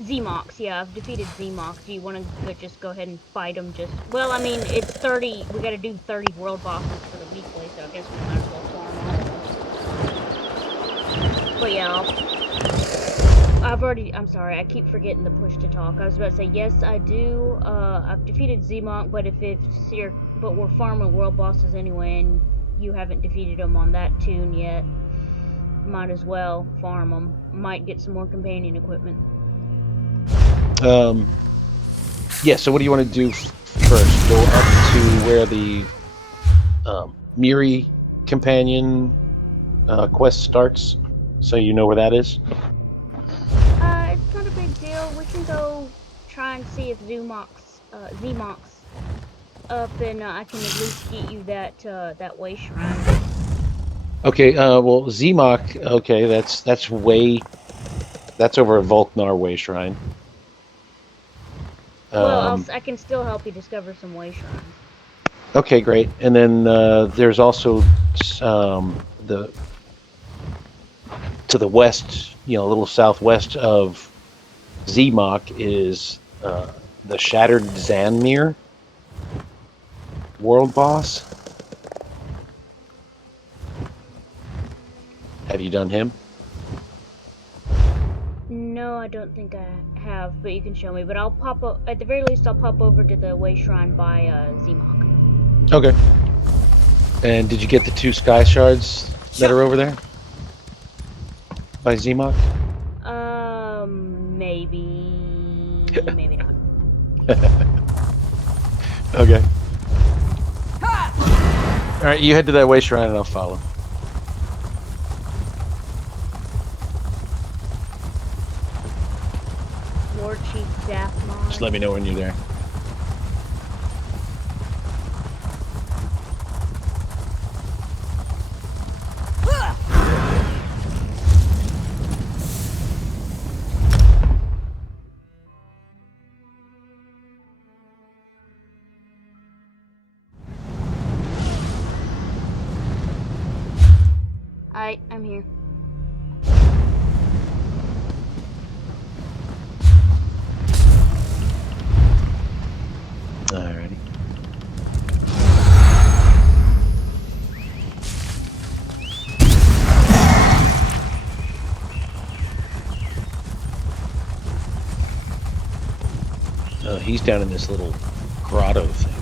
Zemox. Yeah, I've defeated Zemox. Do you want to just go ahead and fight them? Well, I mean, it's 30. We got to do 30 world bosses for the weekly, so I guess we might as well farm all. But yeah, I'm sorry, I keep forgetting to push to talk. I was about to say, yes, I do. I've defeated Zemox, but but we're farming world bosses anyway, and you haven't defeated them on that tune yet. Might as well farm them. Might get some more companion equipment. Yeah, so what do you want to do first? Go up to where the Miri companion quest starts, so you know where that is? It's not a big deal. We can go try and see if Zemox up, and I can at least get you that way shrine. Okay, well, Zemok, okay, that's over at Volknar Way Shrine. Well, I can still help you discover some way shrines. Okay, great. And then there's also to the west, a little southwest of Zemok is the Shattered Zanmir world boss. Have you done him? No, I don't think I have, but you can show me. But I'll pop up, at the very least, I'll pop over to the way shrine by Zemok. Okay. And did you get the 2 sky shards that are over there? By Zemok? Maybe. Maybe not. Okay. Alright, you head to that way shrine and I'll follow. Lord Chief Dathmon. Just let me know when you're there. I'm here. Alrighty. He's down in this little grotto thing.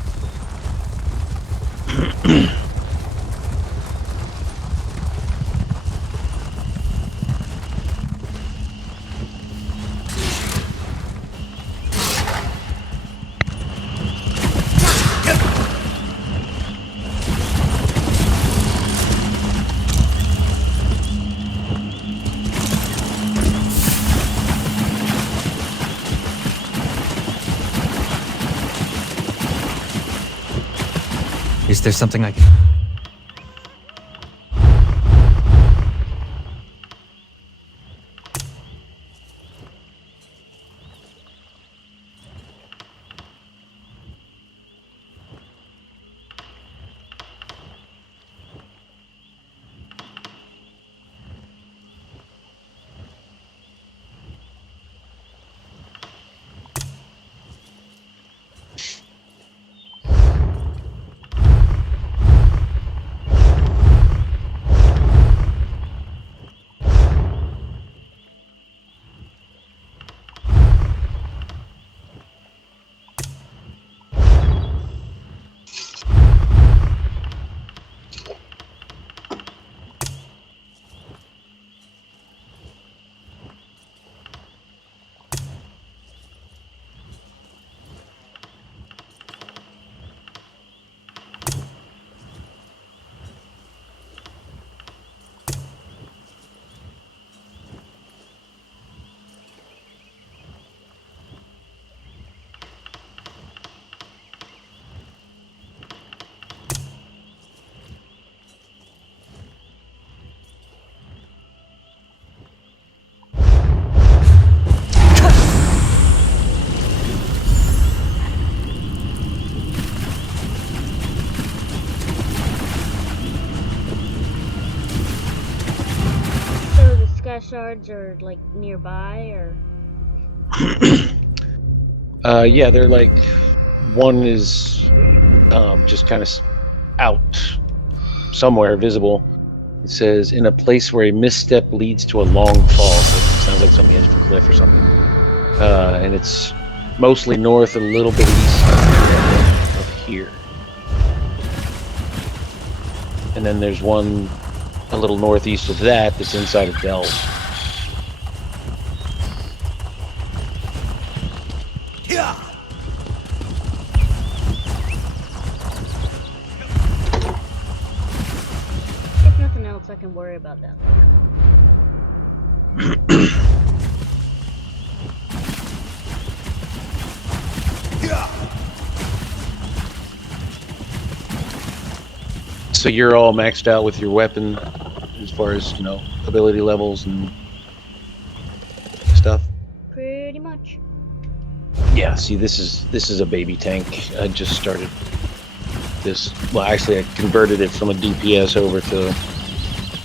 Is there something I can... glass shards are like nearby, or? Yeah, they're like, one is just kind of out somewhere visible. It says, in a place where a misstep leads to a long fall. So it sounds like it's on the edge of a cliff or something. And it's mostly north, a little bit east of here. And then there's one a little northeast of that that's inside a delve. If nothing else, I can worry about that later. So you're all maxed out with your weapon as far as, ability levels and stuff? Pretty much. Yeah, see, this is a baby tank. I just started this. Well, actually, I converted it from a DPS over to a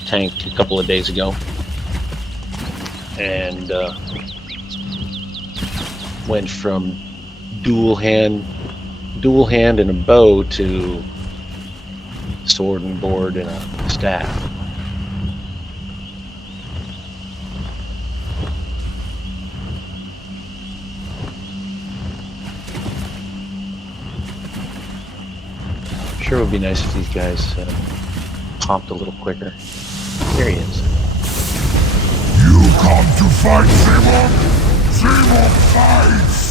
tank a couple of days ago. And went from dual hand and a bow to sword and board and a staff. Sure would be nice if these guys popped a little quicker. There he is. You come to fight, Simon? Simon fights!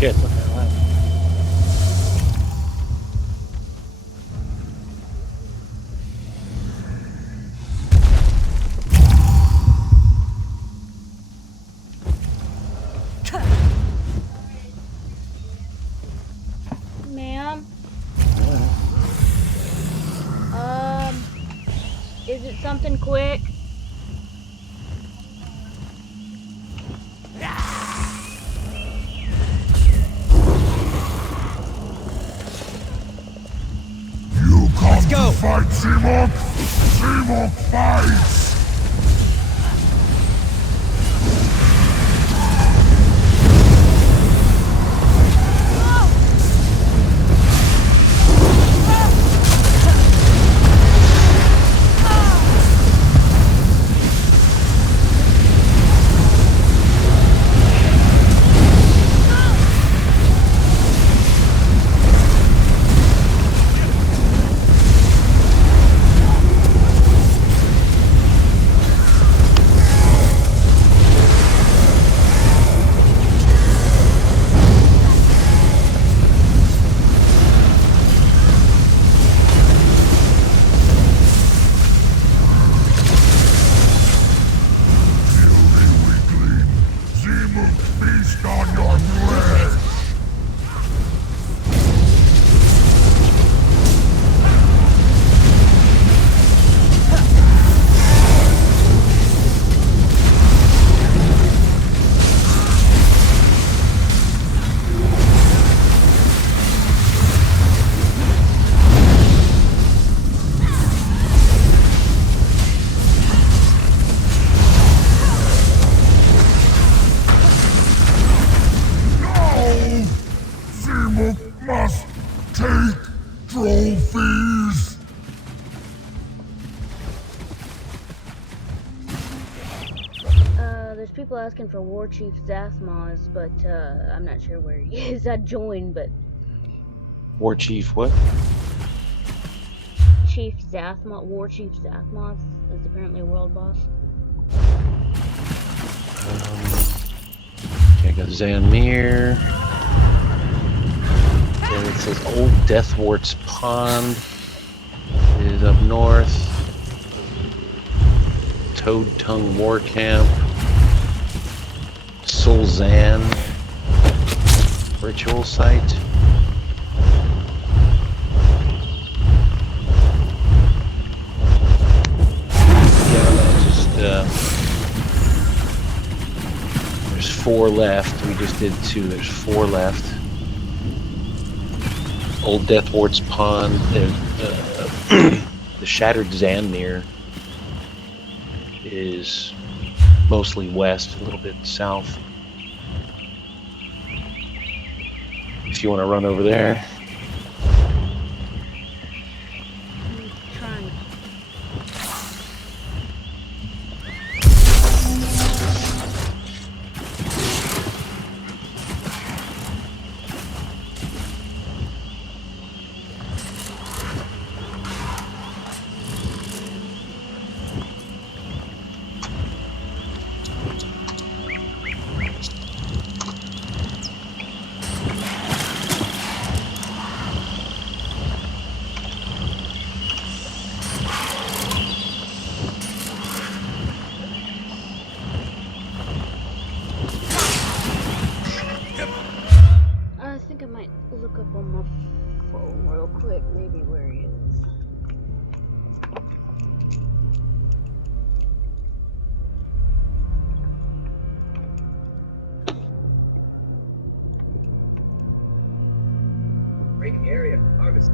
Shit, what the hell happened? Ma'am? Is it something quick? You come Let's go. to fight, Simon? Simon fights! trophies! There's people asking for War Chief Zathmos, but I'm not sure where he is. I joined, but War Chief, what? Chief Zathmos, War Chief Zathmos is apparently a world boss. Okay, I got Zanmir. Then it says Old Deathwart's Pond is up north. Toad Tongue War Camp. Solzan Ritual Site. There's 4 left. We just did 2. There's 4 left. Old Deathwart's Pond. The Shattered Zanmir is mostly west, a little bit south. If you want to run over there. I think I might look up on my phone real quick, maybe where he is. Great area for harvest.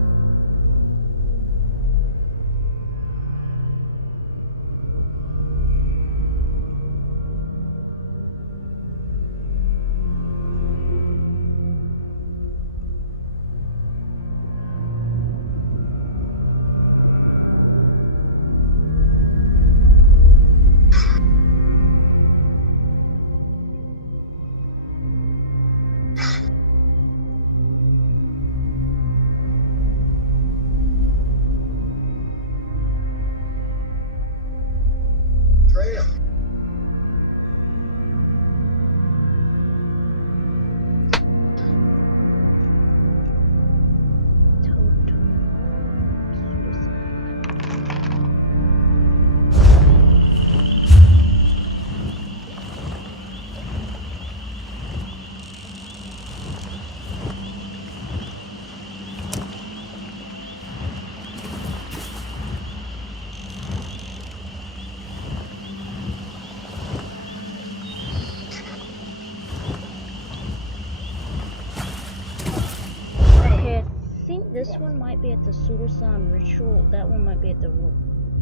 This one might be at the Sulasan Ritual. That one might be at the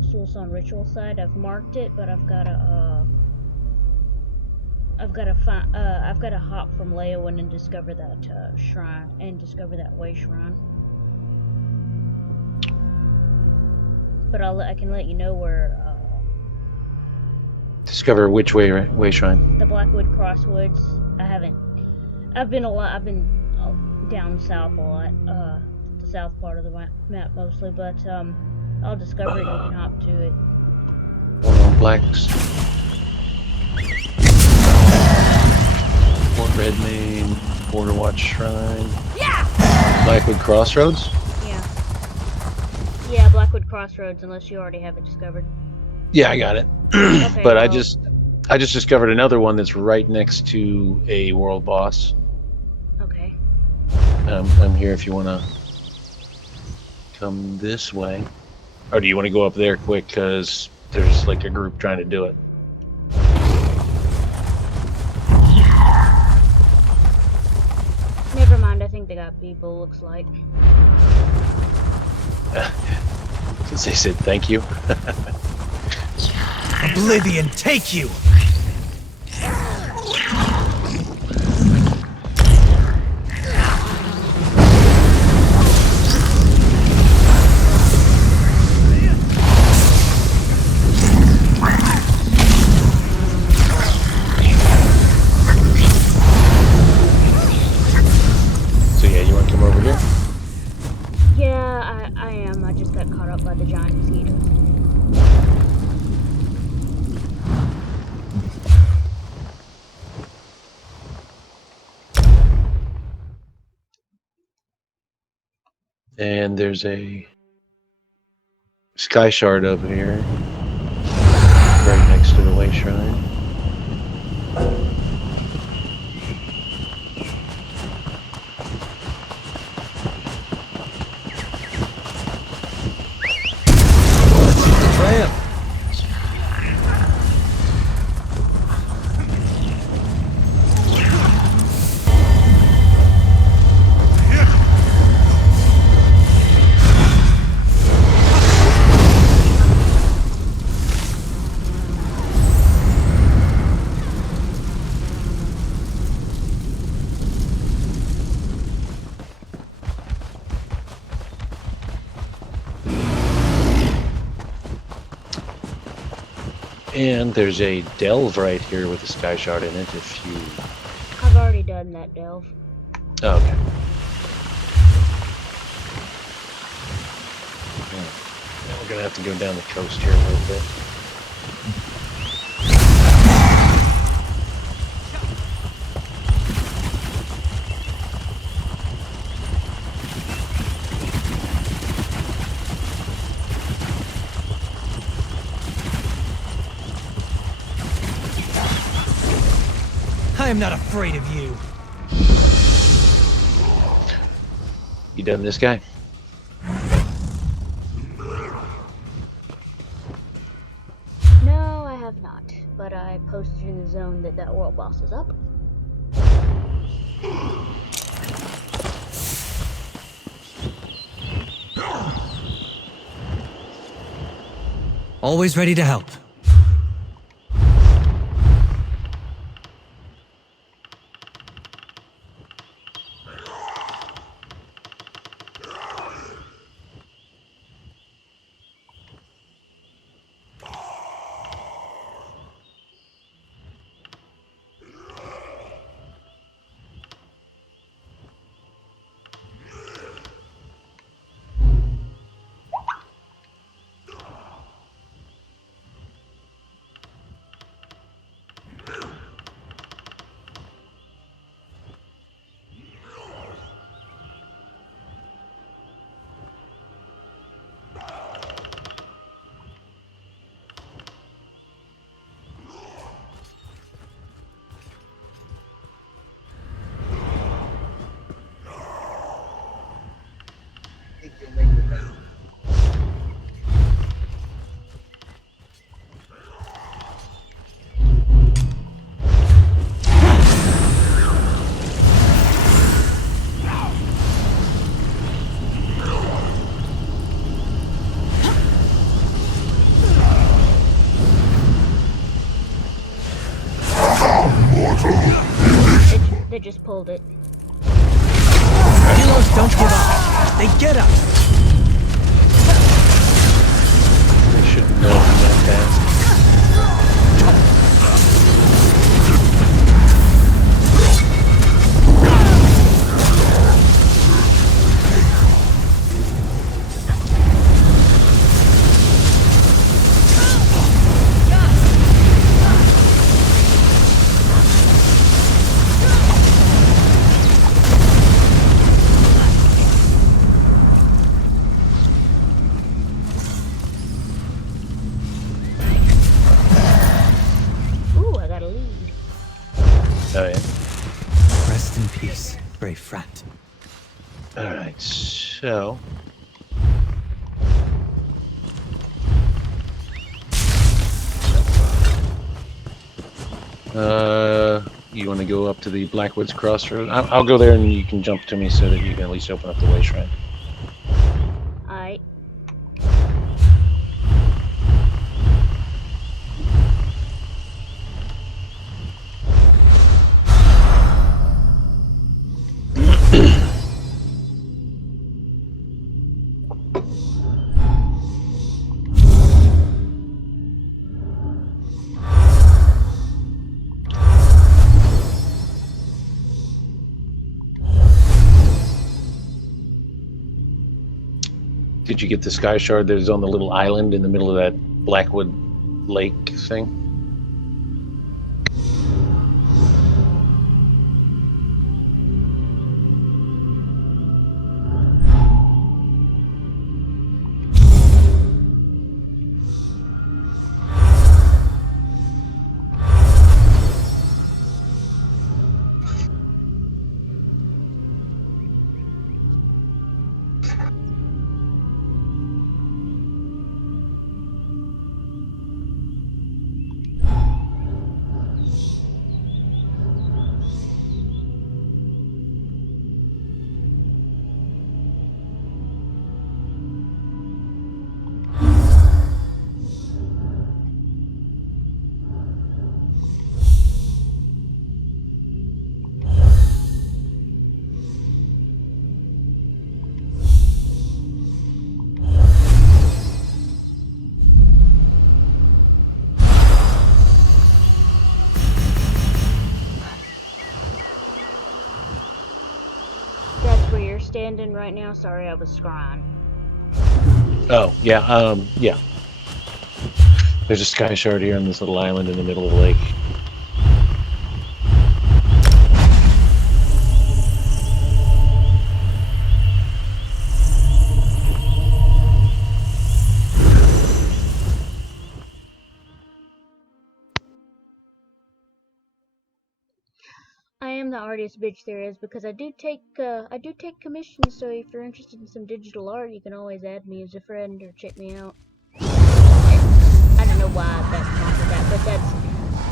Sulasan Ritual side. I've marked it, but I've got to hop from Leyawind and discover that shrine and discover that way shrine. But I can let you know where. Discover which way shrine? The Blackwood Crosswoods. I've been down south a lot. The south part of the map mostly, but I'll discover it and you can hop to it. Blacks. Fort Redmane, Border Watch Shrine. Yeah! Blackwood Crossroads? Yeah, Blackwood Crossroads, unless you already have it discovered. Yeah, I got it. Okay, but well, I just discovered another one that's right next to a world boss. Okay. I'm here if you want to come this way. Or do you want to go up there quick because there's like a group trying to do it? Never mind, I think they got people, looks like. Since they said thank you. Oblivion, take you! got caught up by the giant mosquitoes. And there's a sky shard over here, right next to the way shrine. Tram! And there's a delve right here with a sky shard in it if you... I've already done that delve. Oh, okay. Now we're gonna have to go down the coast here a little bit. I am not afraid of you. You done this guy? No, I have not. But I posted in the zone that that world boss is up. Always ready to help. They just pulled it. Heroes don't give up. They get up. They should know that fast. Ooh, I got a lead. Oh yeah. Rest in peace, brave friend. Alright, so... you want to go up to the Blackwoods Crossroad? I'll go there and you can jump to me so that you can at least open up the way shrine. Alright. Did you get the sky shard that is on the little island in the middle of that Blackwood Lake thing? Standing right now. Sorry, I was scrying. Oh, yeah, yeah. There's a sky shard here on this little island in the middle of the lake. I am the artist bitch there is because I do take commissions. So if you're interested in some digital art, you can always add me as a friend or check me out. I don't know why that prompted that, but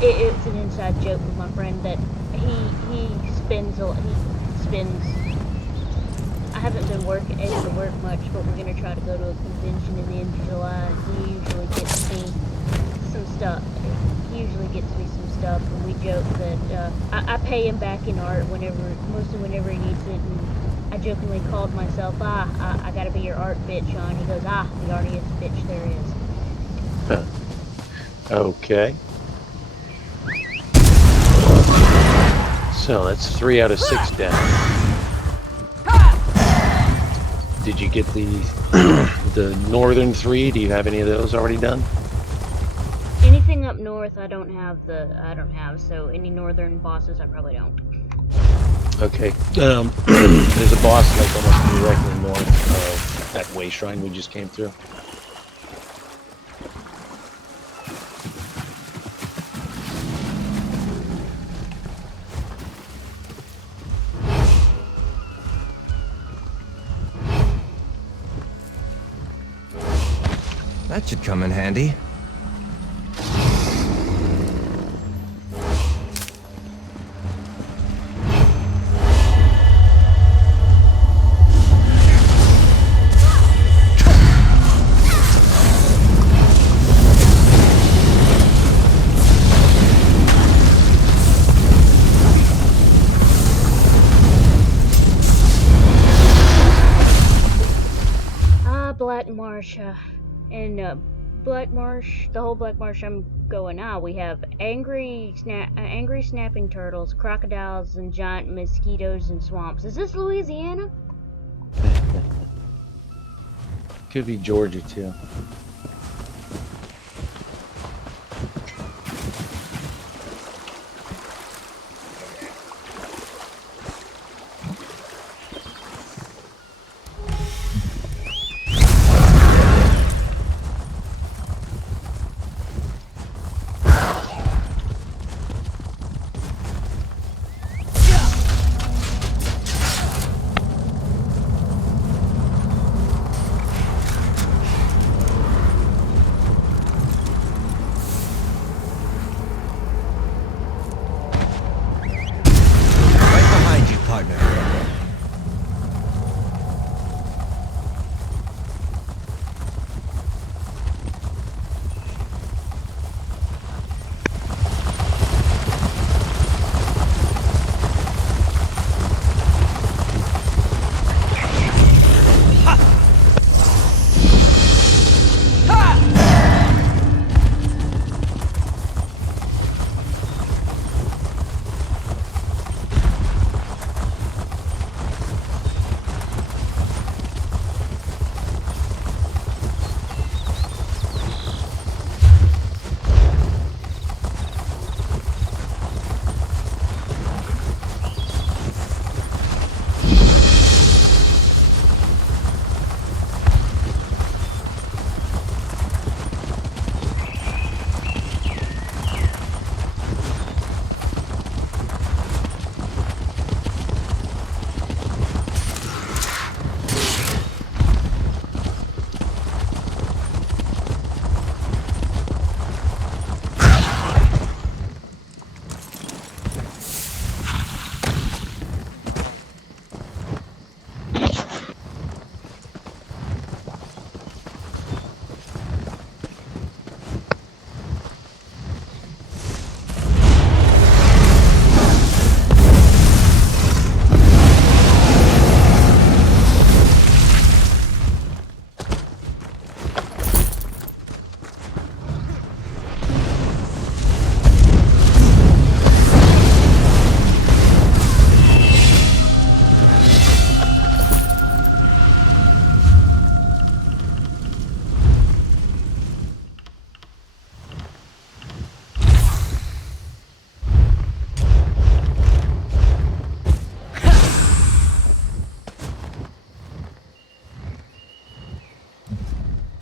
it's an inside joke with my friend that he spends. I haven't been able to work much, but we're gonna try to go to a convention in the end of July. And he usually gets me some stuff. He usually gets me some stuff, and we joke that I pay him back in art mostly whenever he needs it. And I jokingly called myself, I gotta be your art bitch, Sean. He goes, the artiest bitch there is. Huh. Okay. So that's 3 out of 6 down. Did you get the northern 3? Do you have any of those already done? Anything up north, I don't have. So any northern bosses, I probably don't. Okay. There's a boss like almost directly north of that way shrine we just came through. That should come in handy. Black Marsh, and Black Marsh, the whole Black Marsh I'm going now, we have angry snapping turtles, crocodiles, and giant mosquitoes and swamps. Is this Louisiana? Could be Georgia too.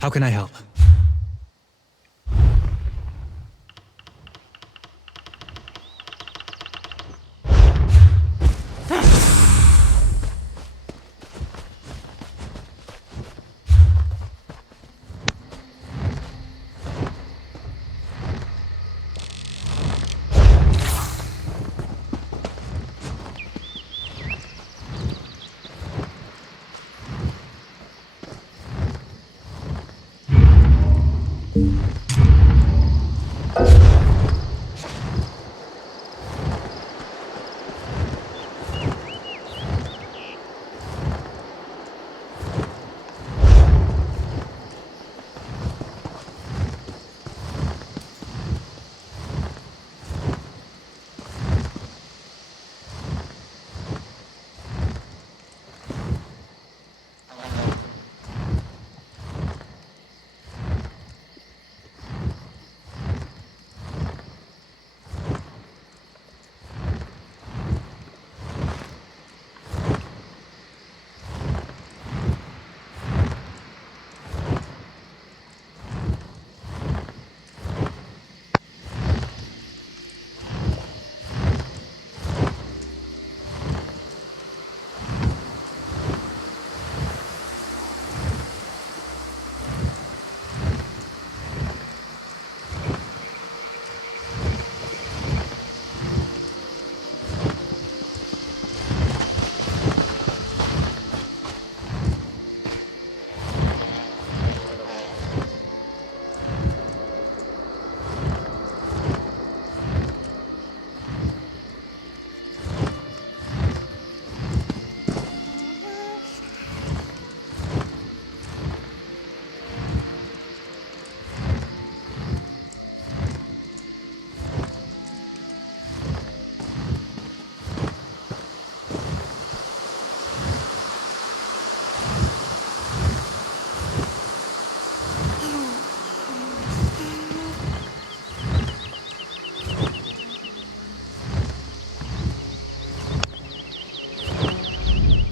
How can I help?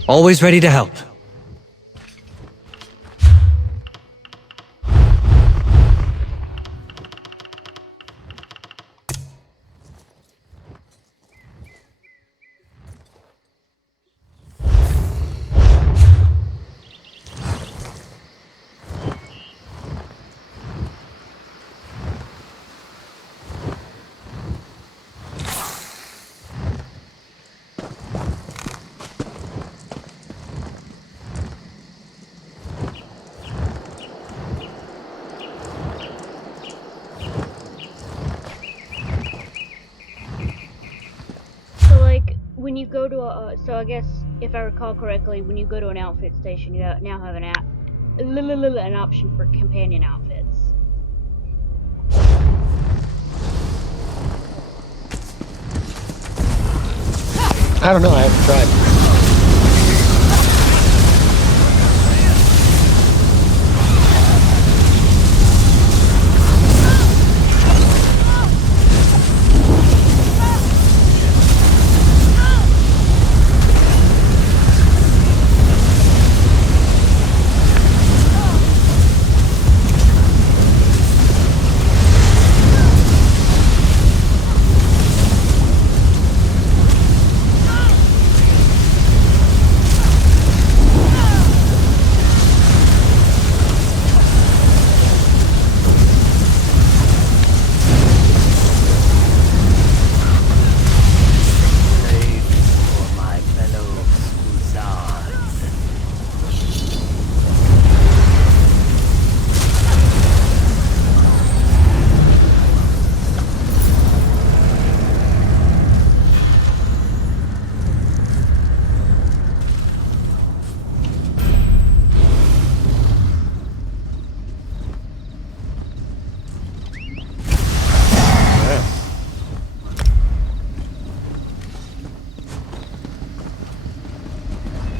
Always ready to help. When you go to a, so I guess if I recall correctly, when you go to an outfit station, you now have an option for companion outfits. I don't know, I haven't tried.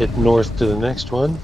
Head north to the next one.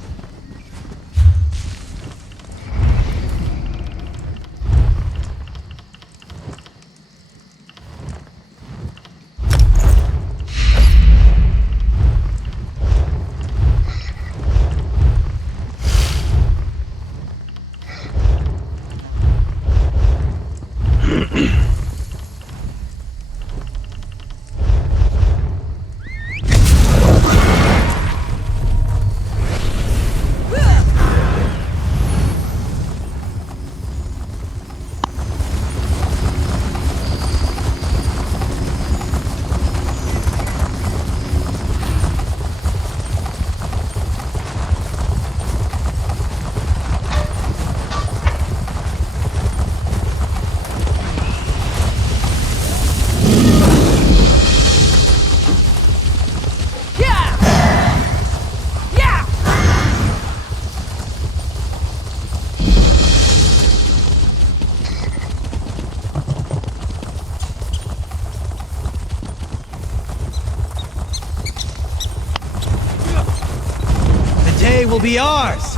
be ours!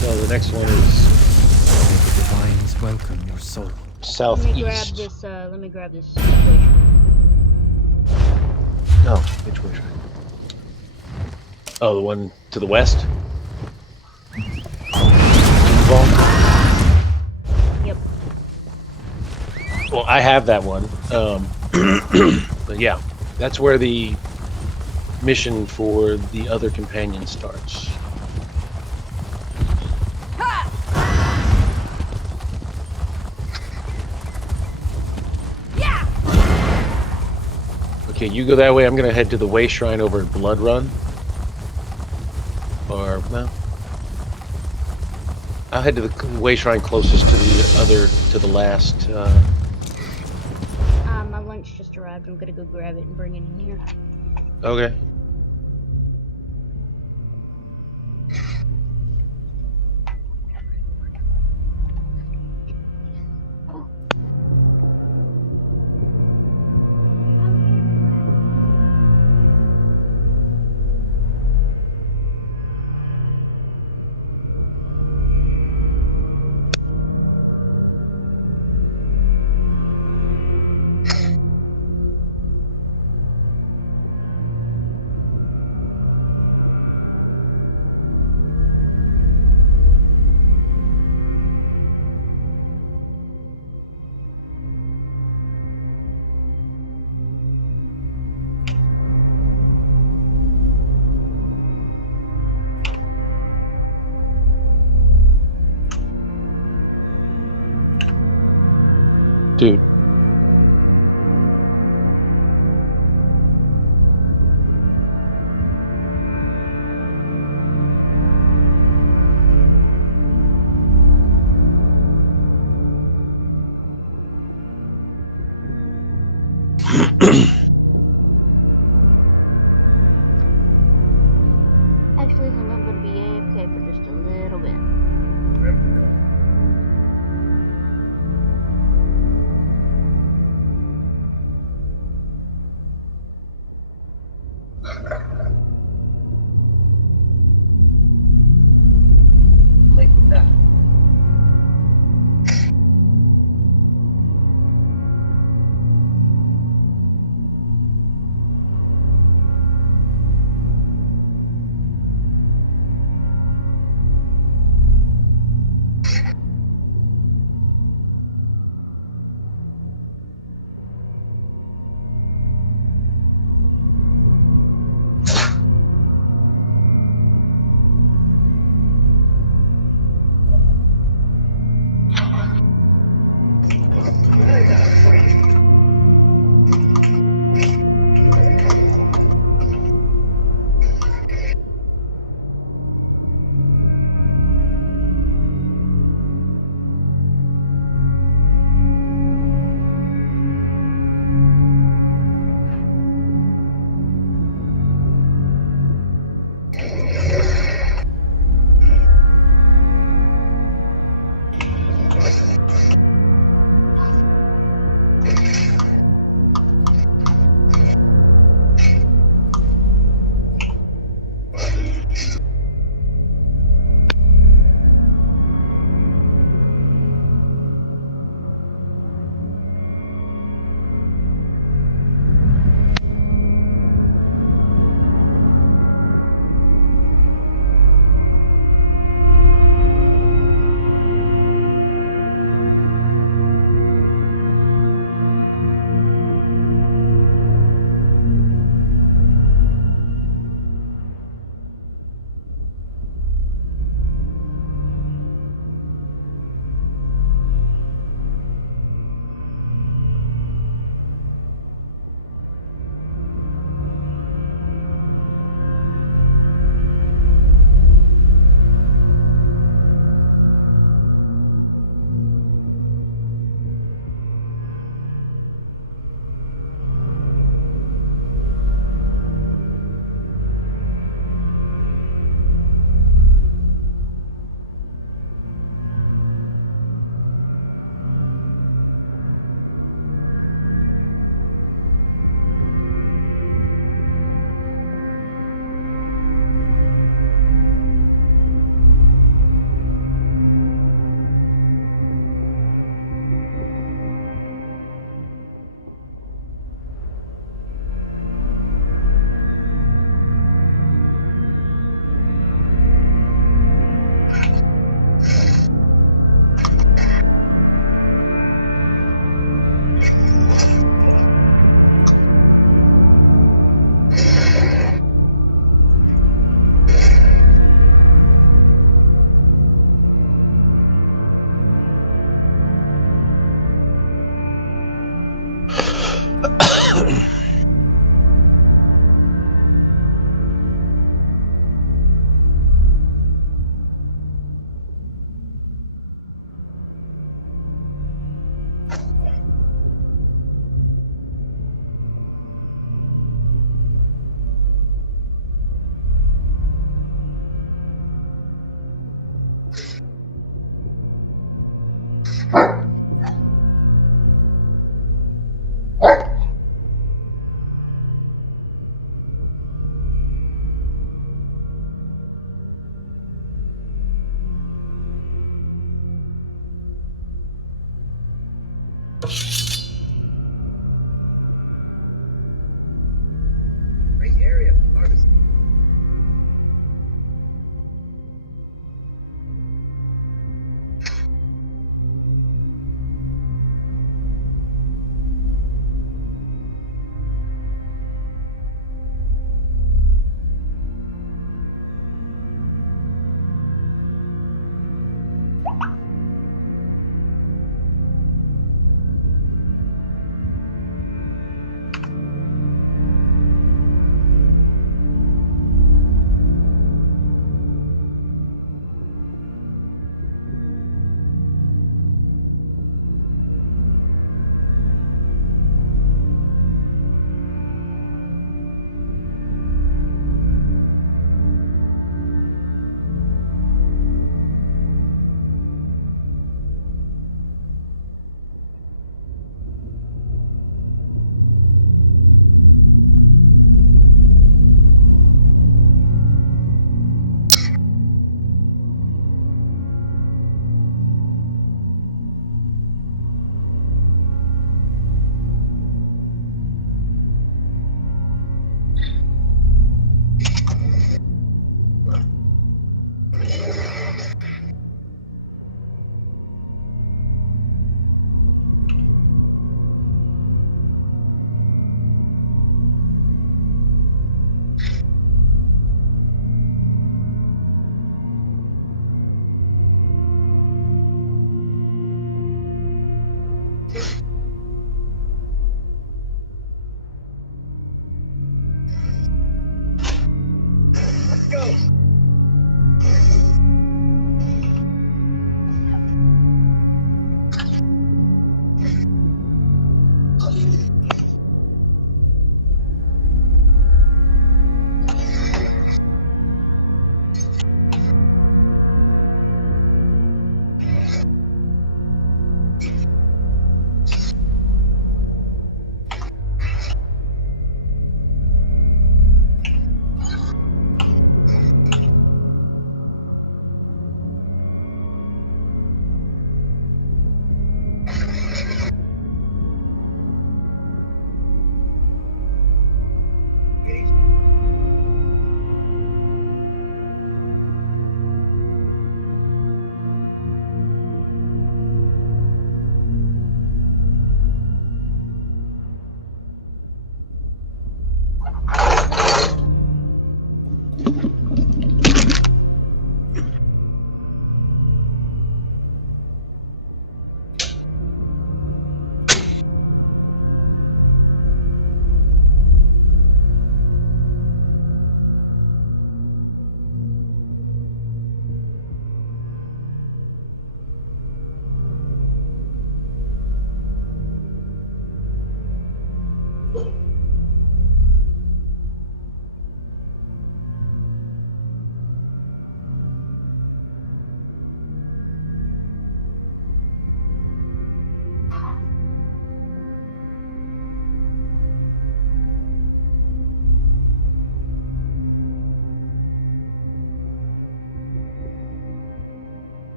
So the next one is The divines welcome your soul. southeast. Let me grab this situation. Oh, which way? Oh, the one to the west? Yep. Well, I have that one. But yeah, that's where the mission for the other companion starts. Okay, you go that way. I'm gonna head to the Way Shrine over at Blood Run. Or, well, I'll head to the Way Shrine closest to the last. My lunch just arrived. I'm gonna go grab it and bring it in here. Okay. Dude. Actually, I'm gonna be AFK for just a little bit.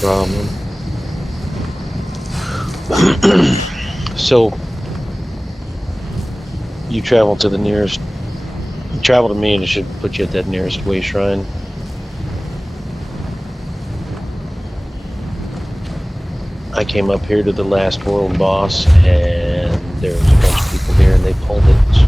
problem. So, you travel to the nearest... Travel to me and it should put you at that nearest way shrine. I came up here to the last world boss, and there was a bunch of people here, and they pulled it. So.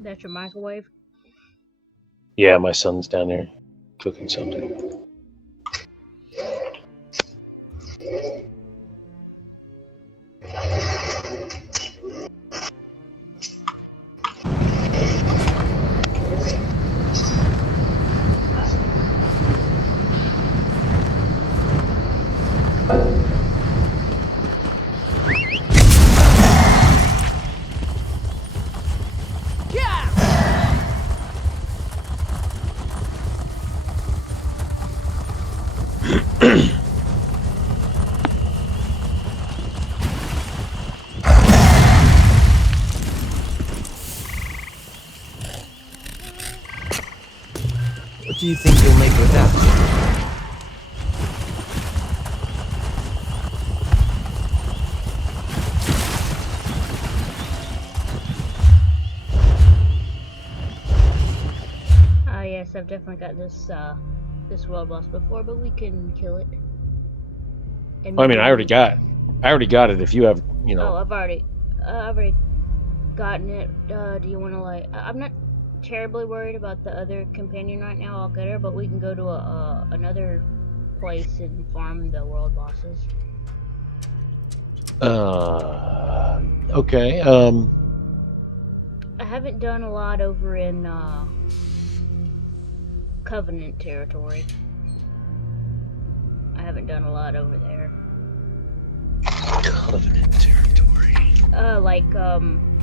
That's your microwave? Yeah, my son's down there cooking something. What do you think you'll make with that? Yes, I've definitely got this world boss before, but we can kill it. And I mean, I already got it. If you have, you know. Oh, I've already gotten it. Do you want to like? I'm not terribly worried about the other companion right now. I'll get her, but we can go to another place and farm the world bosses. Okay. I haven't done a lot over in Covenant territory. I haven't done a lot over there. Covenant territory. Like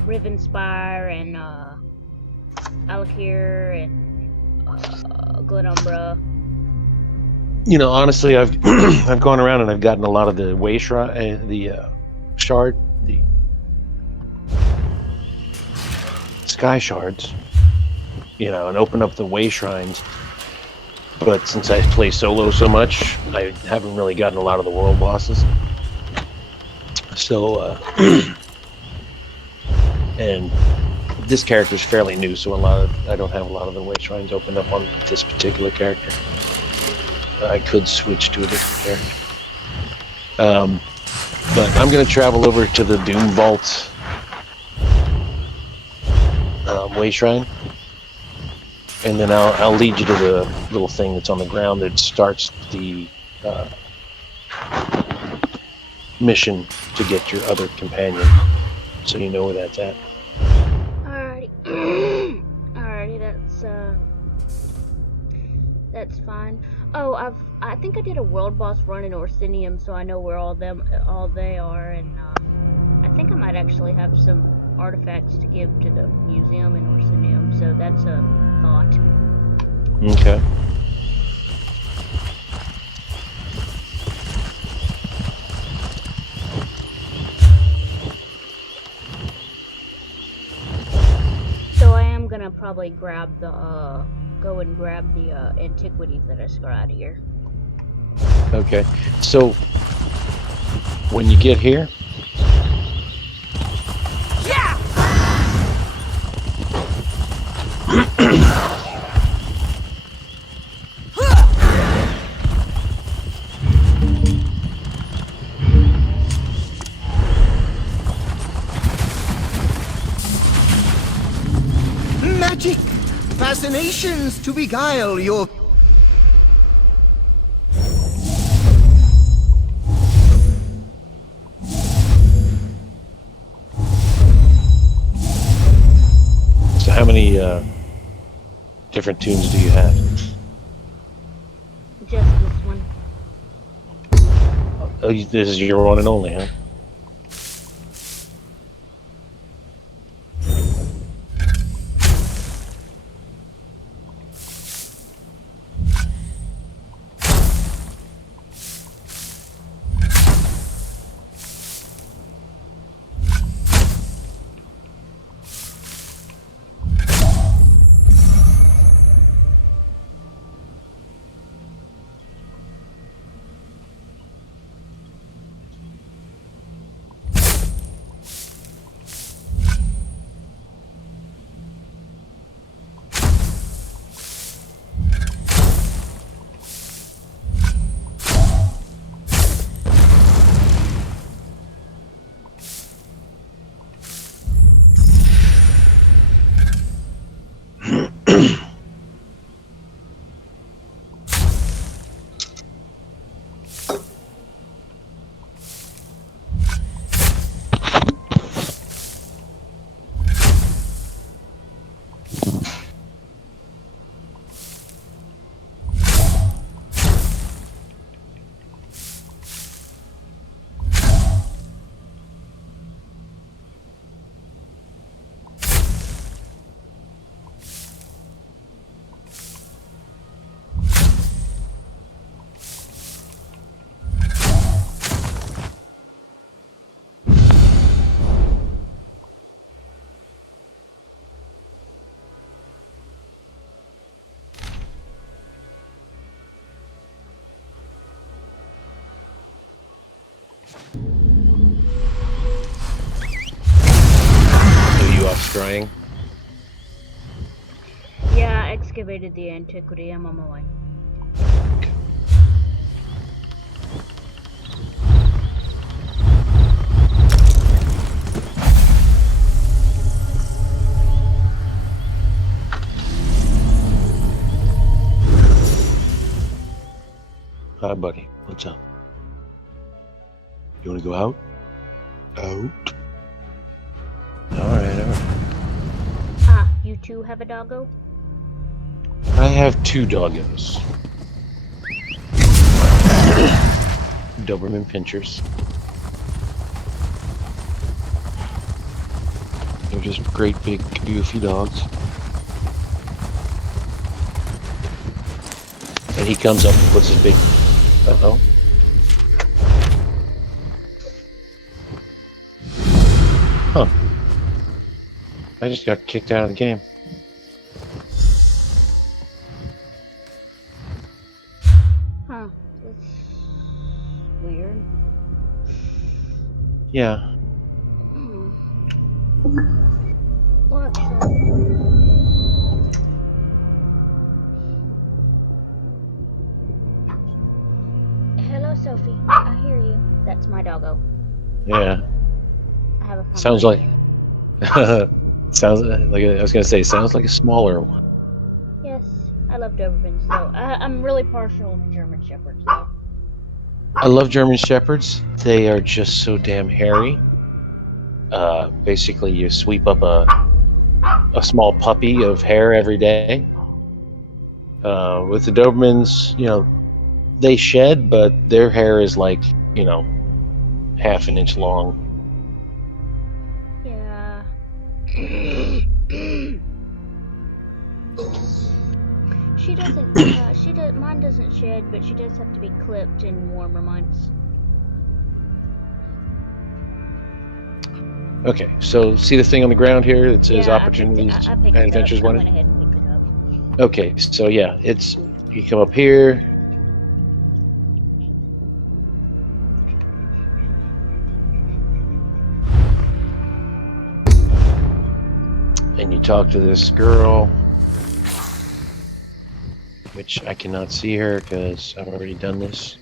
Rivenspire and Alakir and Glenumbra. You know, honestly, I've I've gone around and I've gotten a lot of the way shrine, the shard, the sky shards. You know, and open up the way shrines. But since I play solo so much, I haven't really gotten a lot of the world bosses. So, and this character is fairly new, so I don't have a lot of the way shrines opened up on this particular character. I could switch to a different character. But I'm going to travel over to the Doom Vault way shrine. And then I'll lead you to the little thing that's on the ground that starts the mission to get your other companion, so you know where that's at. Alrighty, alrighty, that's fine. Oh, I think I did a world boss run in Orsinium, so I know where all they are, and I think I might actually have some artifacts to give to the museum in Orsinium, so that's a thought. Okay. So I am gonna probably grab the go and grab the antiquities that I got out of here. Okay. So when you get here, Magic! Fascinations to beguile your... so how many different tunes do you have? Just this one. Oh, this is your one and only, huh? Are you off scrying? Yeah, I excavated the antiquity. I'm on my way. Hi, buddy. What's up? You want to go out? Out? Alright. Ah, you too have a doggo? I have 2 doggos. Doberman Pinschers. They're just great big goofy dogs. And he comes up and puts his big... Uh-oh. Huh. I just got kicked out of the game. Huh. That's weird. Yeah. What's up? Hello, Sophie. I hear you. That's my doggo. Yeah. I have a Sounds like... sounds like... I was gonna say, sounds like a smaller one. Yes, I love Dobermans, though. I'm really partial to German Shepherds, though. I love German Shepherds. They are just so damn hairy. Basically, you sweep up a small puppy of hair every day. With the Dobermans, you know, they shed, but their hair is like, you know, half an inch long. Yeah. She doesn't, mine doesn't shed, but she does have to be clipped in warmer months. Okay, so see the thing on the ground here that says Yeah, opportunities I picked and it adventures up. I wanted? went ahead and picked it up. Okay, so yeah, it's, you come up here. And you talk to this girl, which I cannot see her because I've already done this.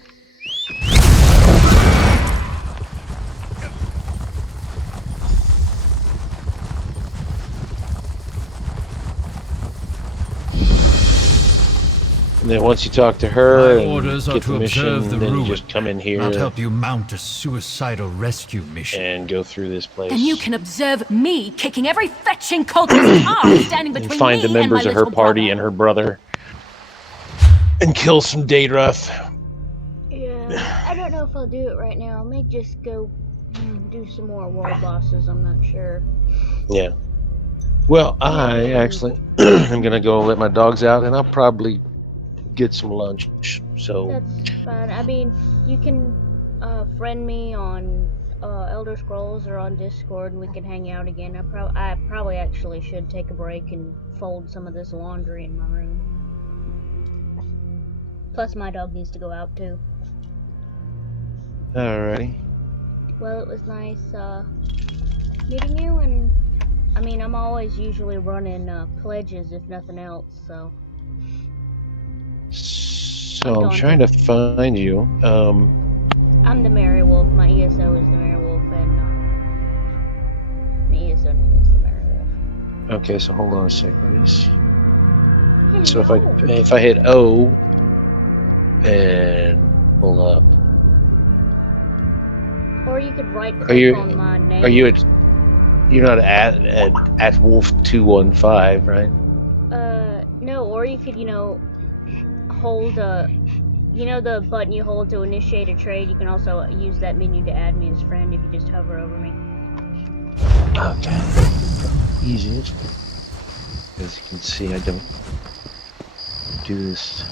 And then once you talk to her My and orders are get to the mission, observe the then you ruin, just come in here not help you mount a suicidal rescue mission. and go through this place. Then you can observe me kicking every fetching cultist's ass standing and between find me the members and of her my party brother. and her brother and kill some Daedruth. Yeah, I don't know if I'll do it right now. I may just go do some more world bosses. I'm not sure. Yeah. Well, I actually am gonna go let my dogs out, and I'll probably get some lunch. So That's fine. I mean, you can friend me on Elder Scrolls or on Discord, and we can hang out again. I probably actually should take a break and fold some of this laundry in my room. Plus, my dog needs to go out too. alrighty. Well, it was nice meeting you, and I mean, I'm always usually running pledges if nothing else, so. So I'm trying to find you. I'm the Merry Wolf. My ESO is the Merry Wolf, and my ESO name is the Merry Wolf. Okay, so hold on a second. So if I hit O and pull up. Or you could right click on my name. Are you at? You're not at Wolf 215, right? No. Or you could, hold the button you hold to initiate a trade. You can also use that menu to add me as friend if you just hover over me. Okay. Easy. As you can see, I don't do this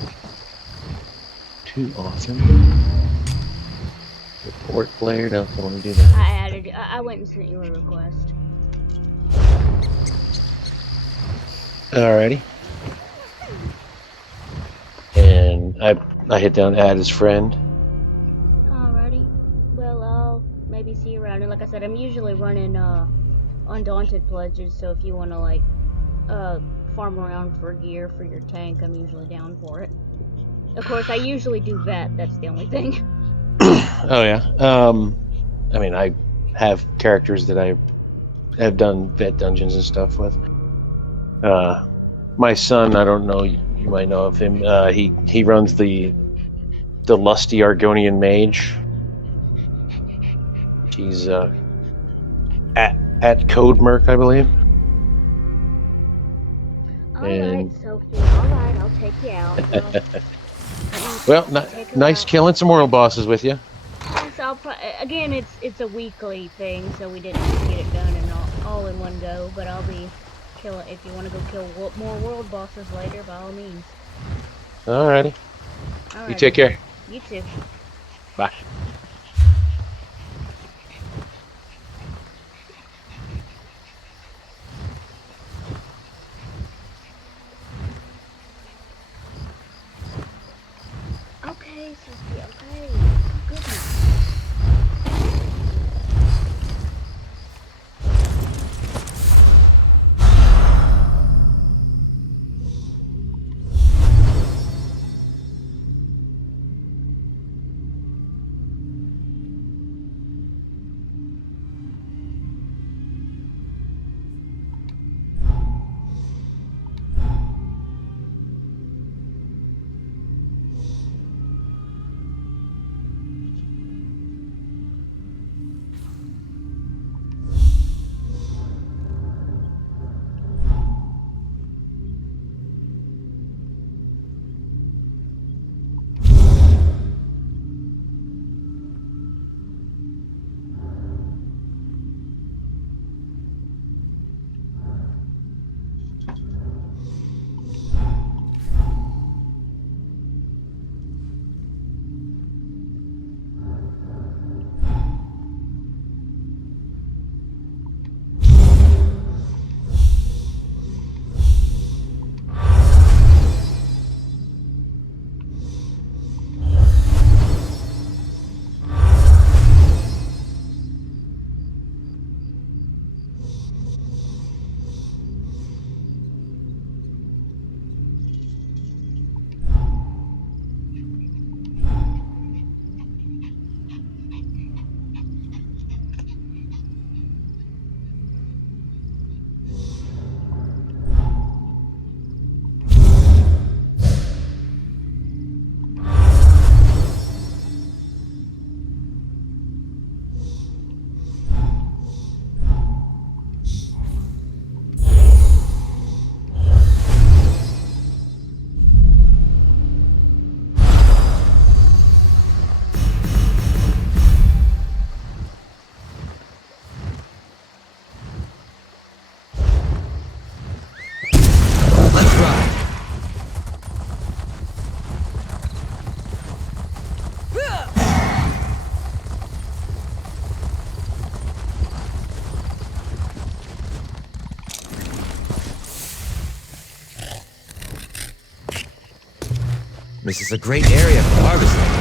too often. Report player, don't want to do that. I went and sent you a request. Alrighty. And I hit down add as friend. Alrighty. Well, I'll maybe see you around. And like I said, I'm usually running Undaunted pledges, so if you want to like farm around for gear for your tank, I'm usually down for it. Of course, I usually do vet. That's the only thing. Oh yeah. I mean, I have characters that I have done vet dungeons and stuff with. My son, I don't know, you might know of him. He runs the lusty Argonian mage. He's at Code Merc, I believe. Alright, Sophie, alright, I'll take you out. Well, nice killing some world bosses with you. So again, it's a weekly thing, so we didn't get it done and all in one go. But I'll be killing. If you want to go kill more world bosses later, by all means. Alrighty. You take care. You too. Bye. Okay, Sophie. Okay. Goodness. This is a great area for harvesting.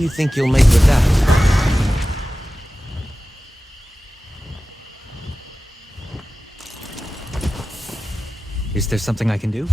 do you think you'll make with that? Is there something I can do?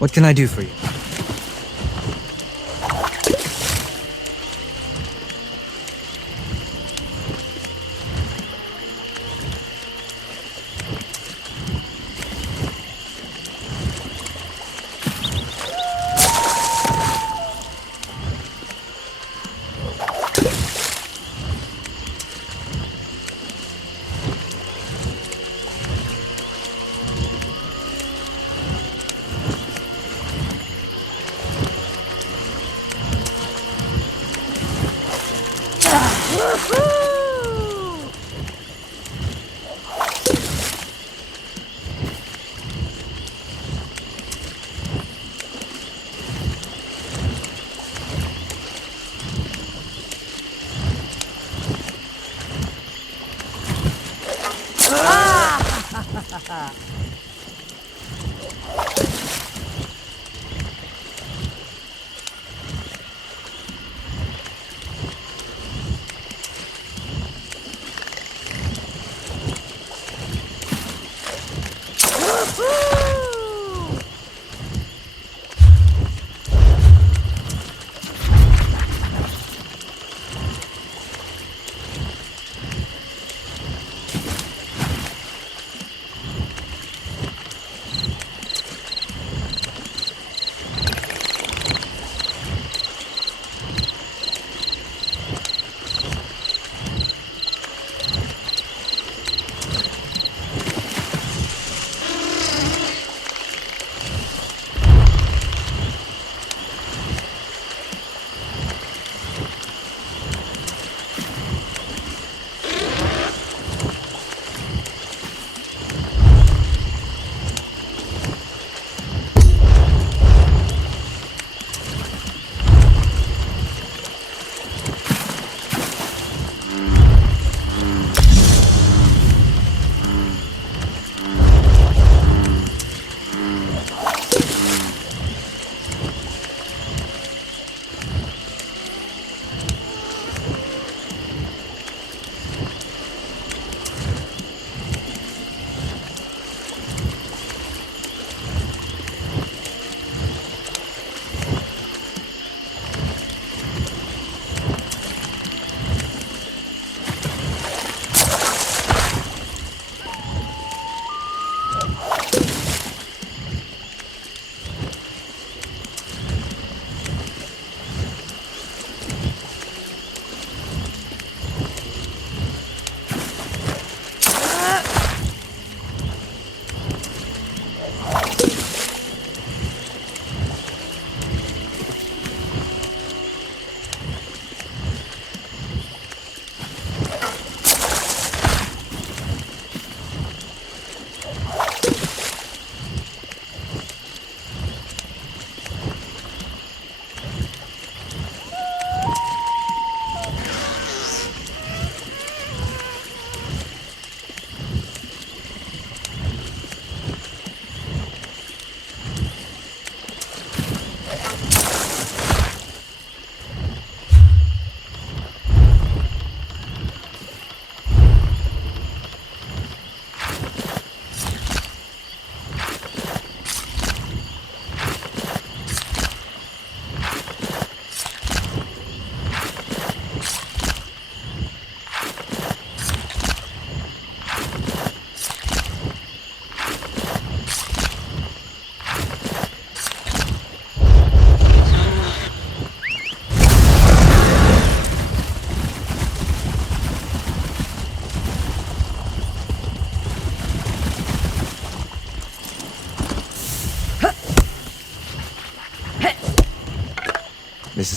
What can I do for you?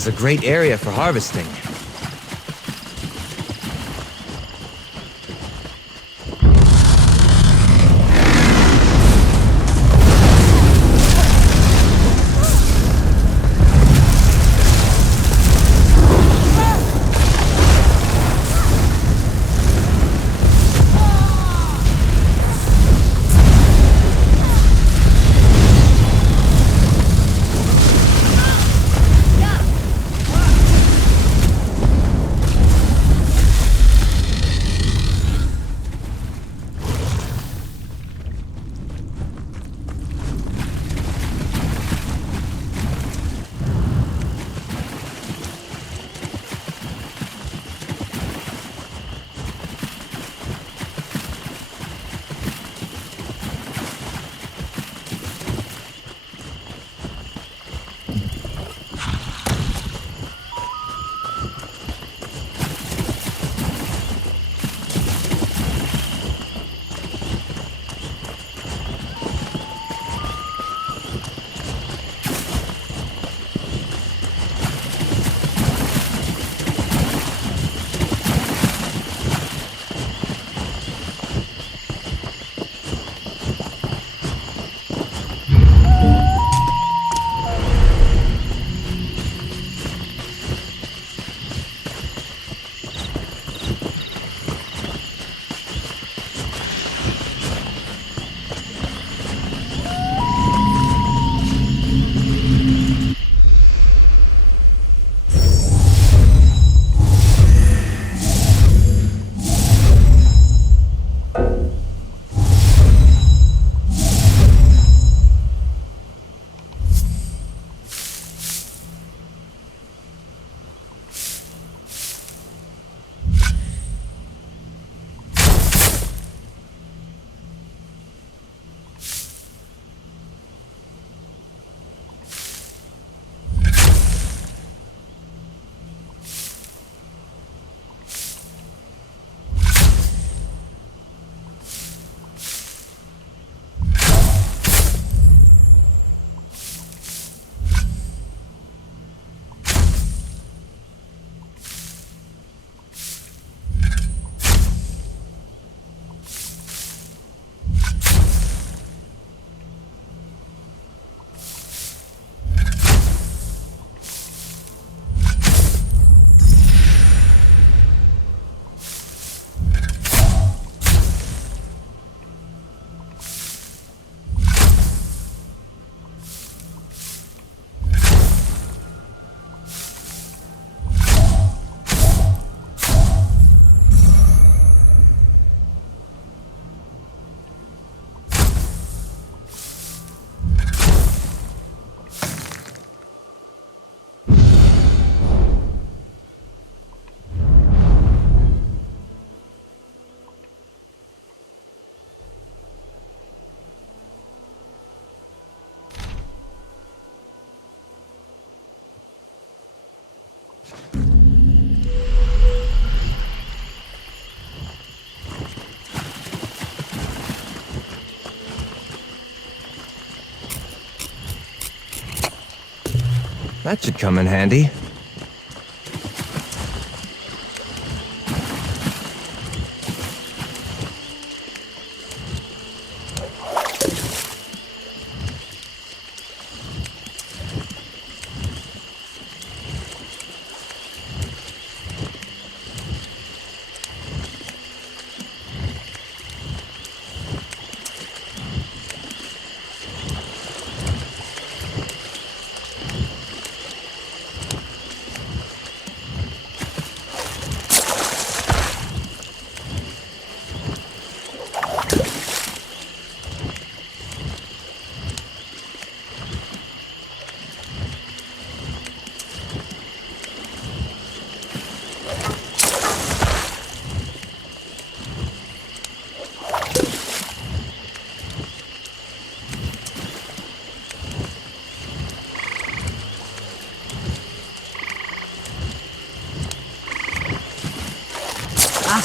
is a great area for harvesting. That should come in handy.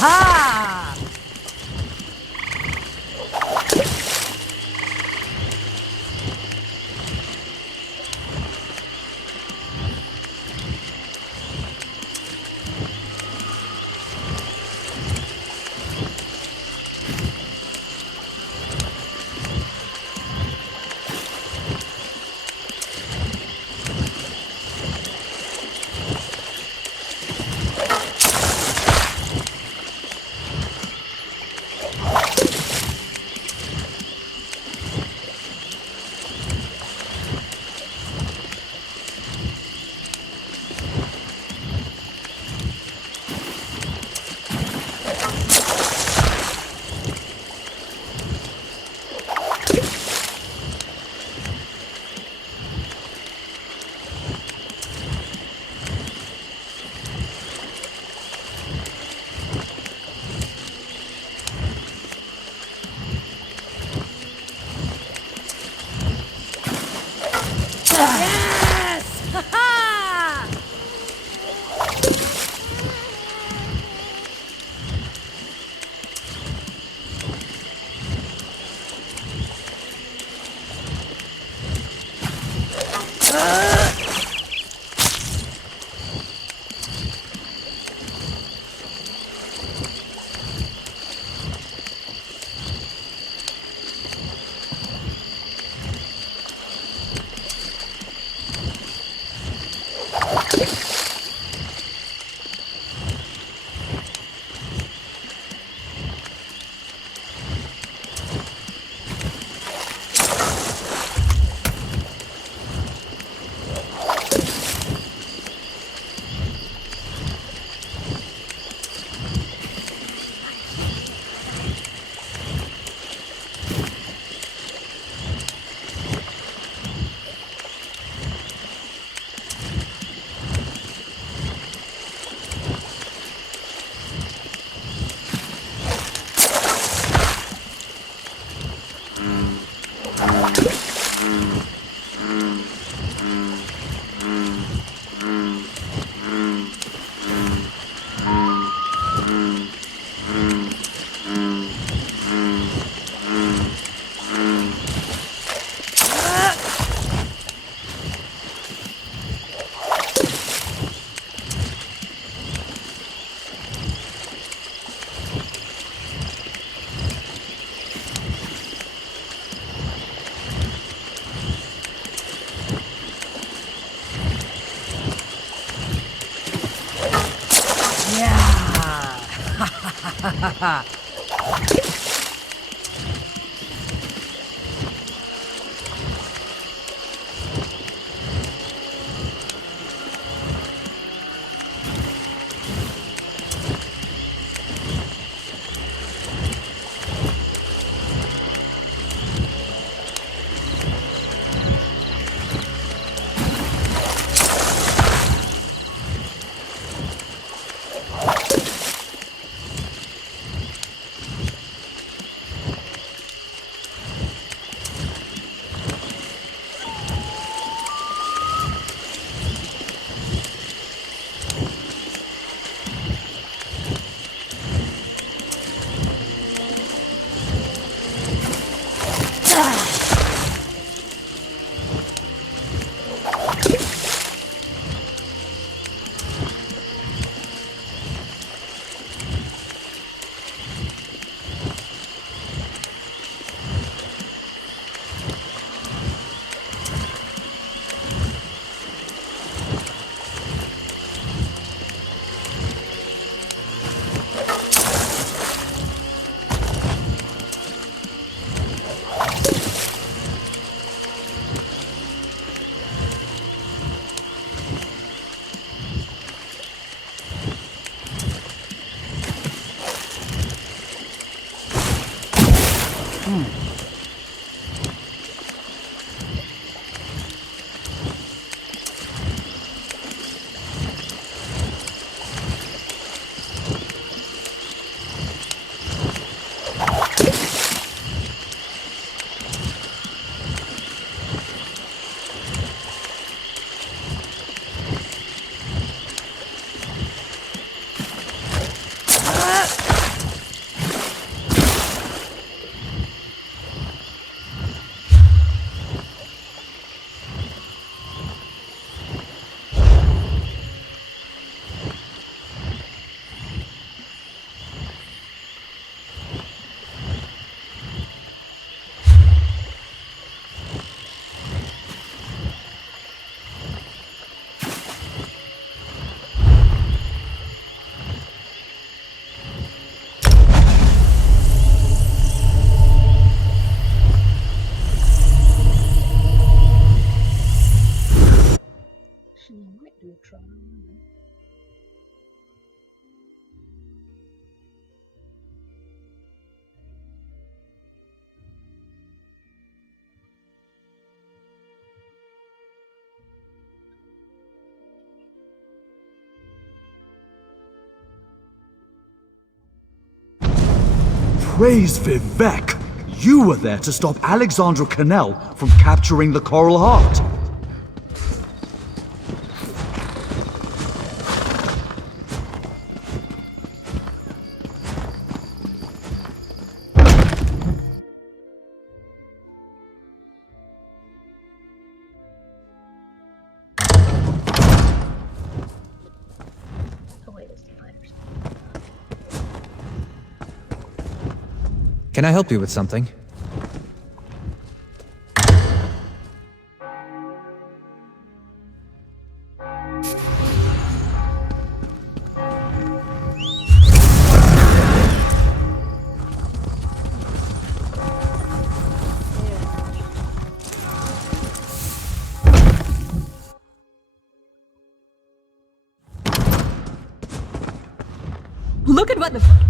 Aha! Praise Vivek! You were there to stop Alexandra Cannell from capturing the Coral Heart. Can I help you with something? Look at what the...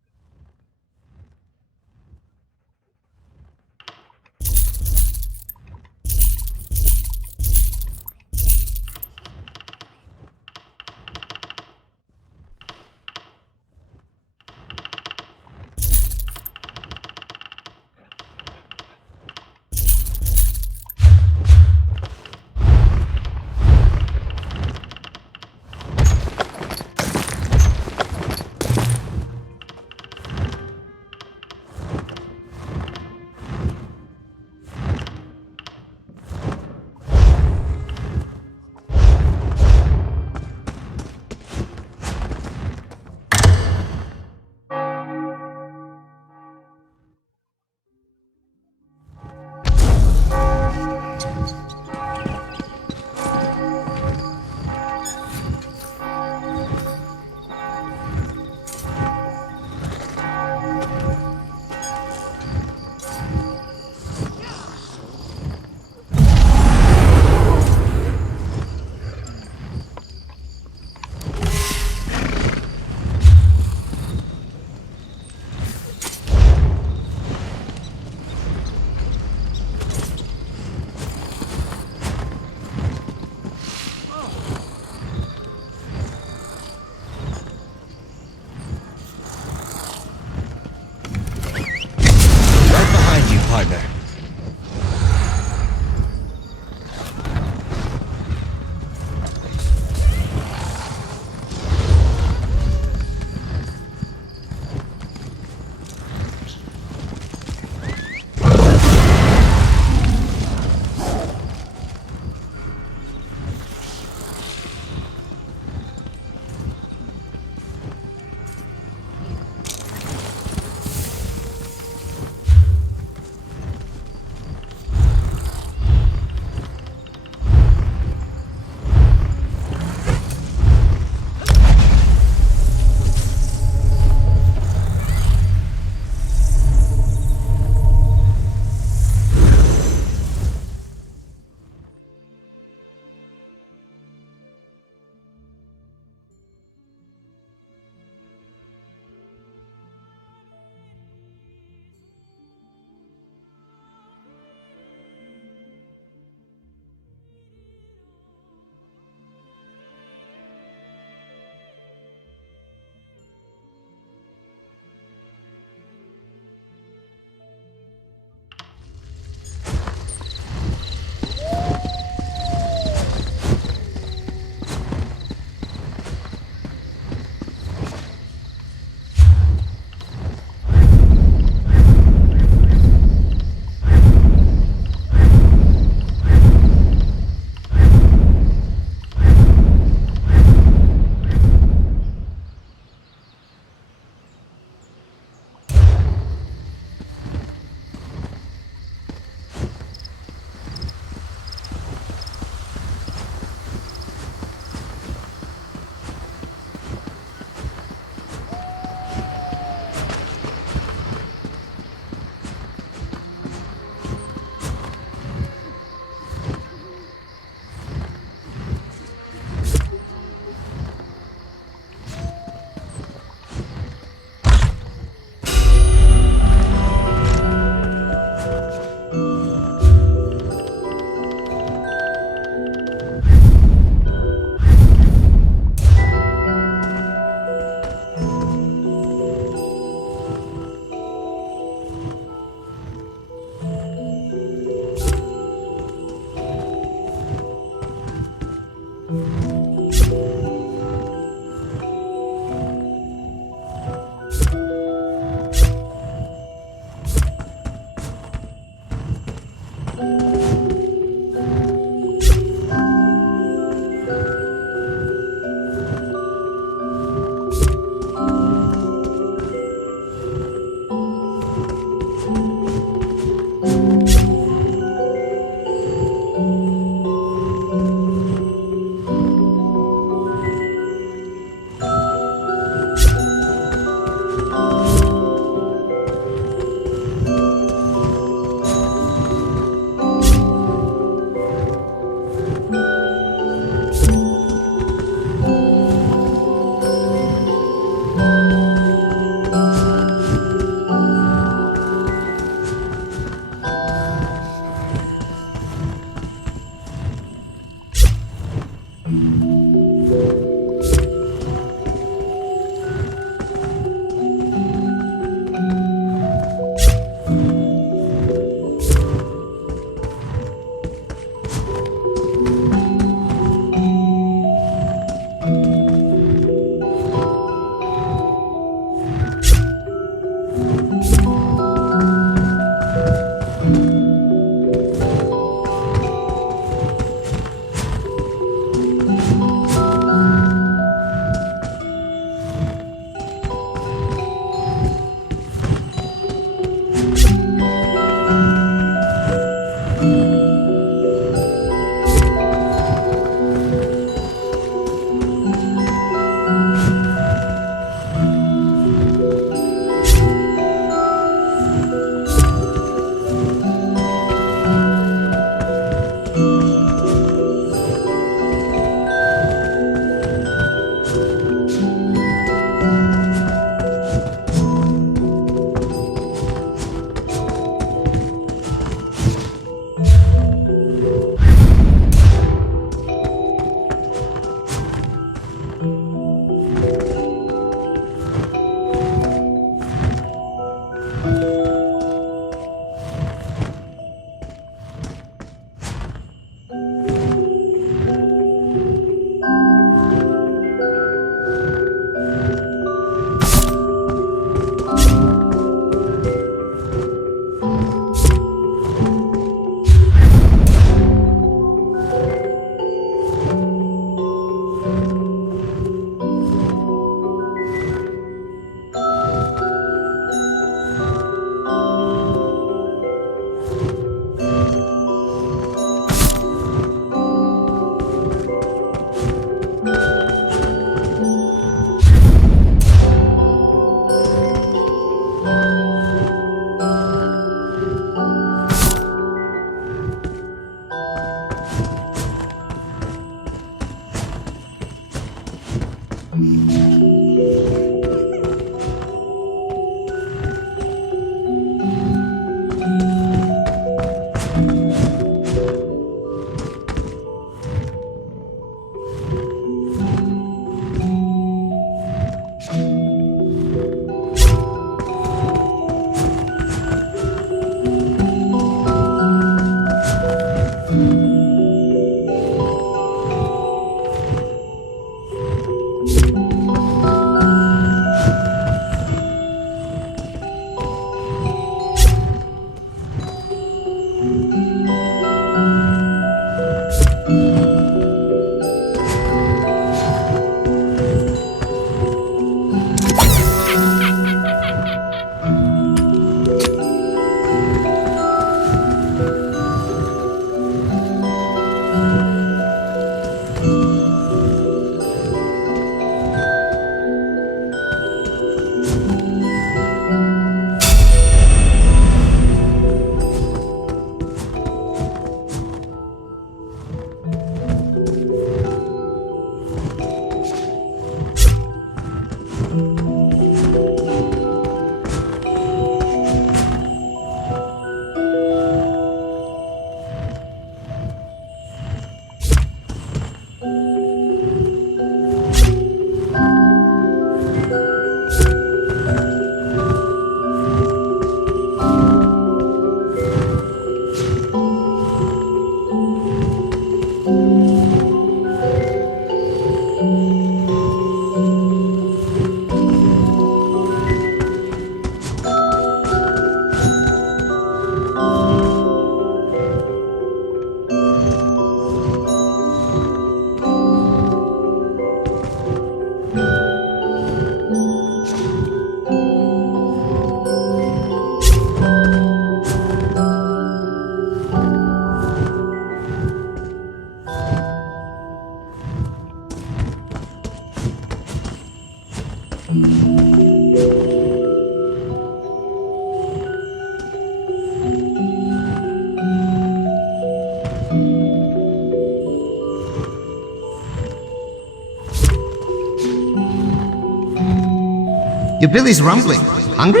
Your belly's rumbling. Hungry?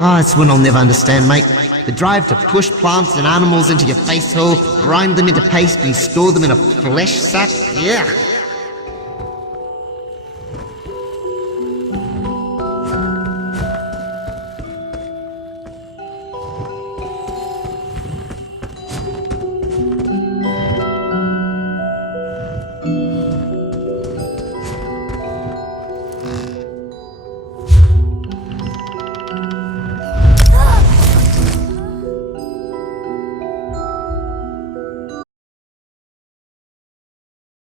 Oh, it's one I'll never understand, mate. The drive to push plants and animals into your face hole, grind them into paste, and store them in a flesh sack? Yeah.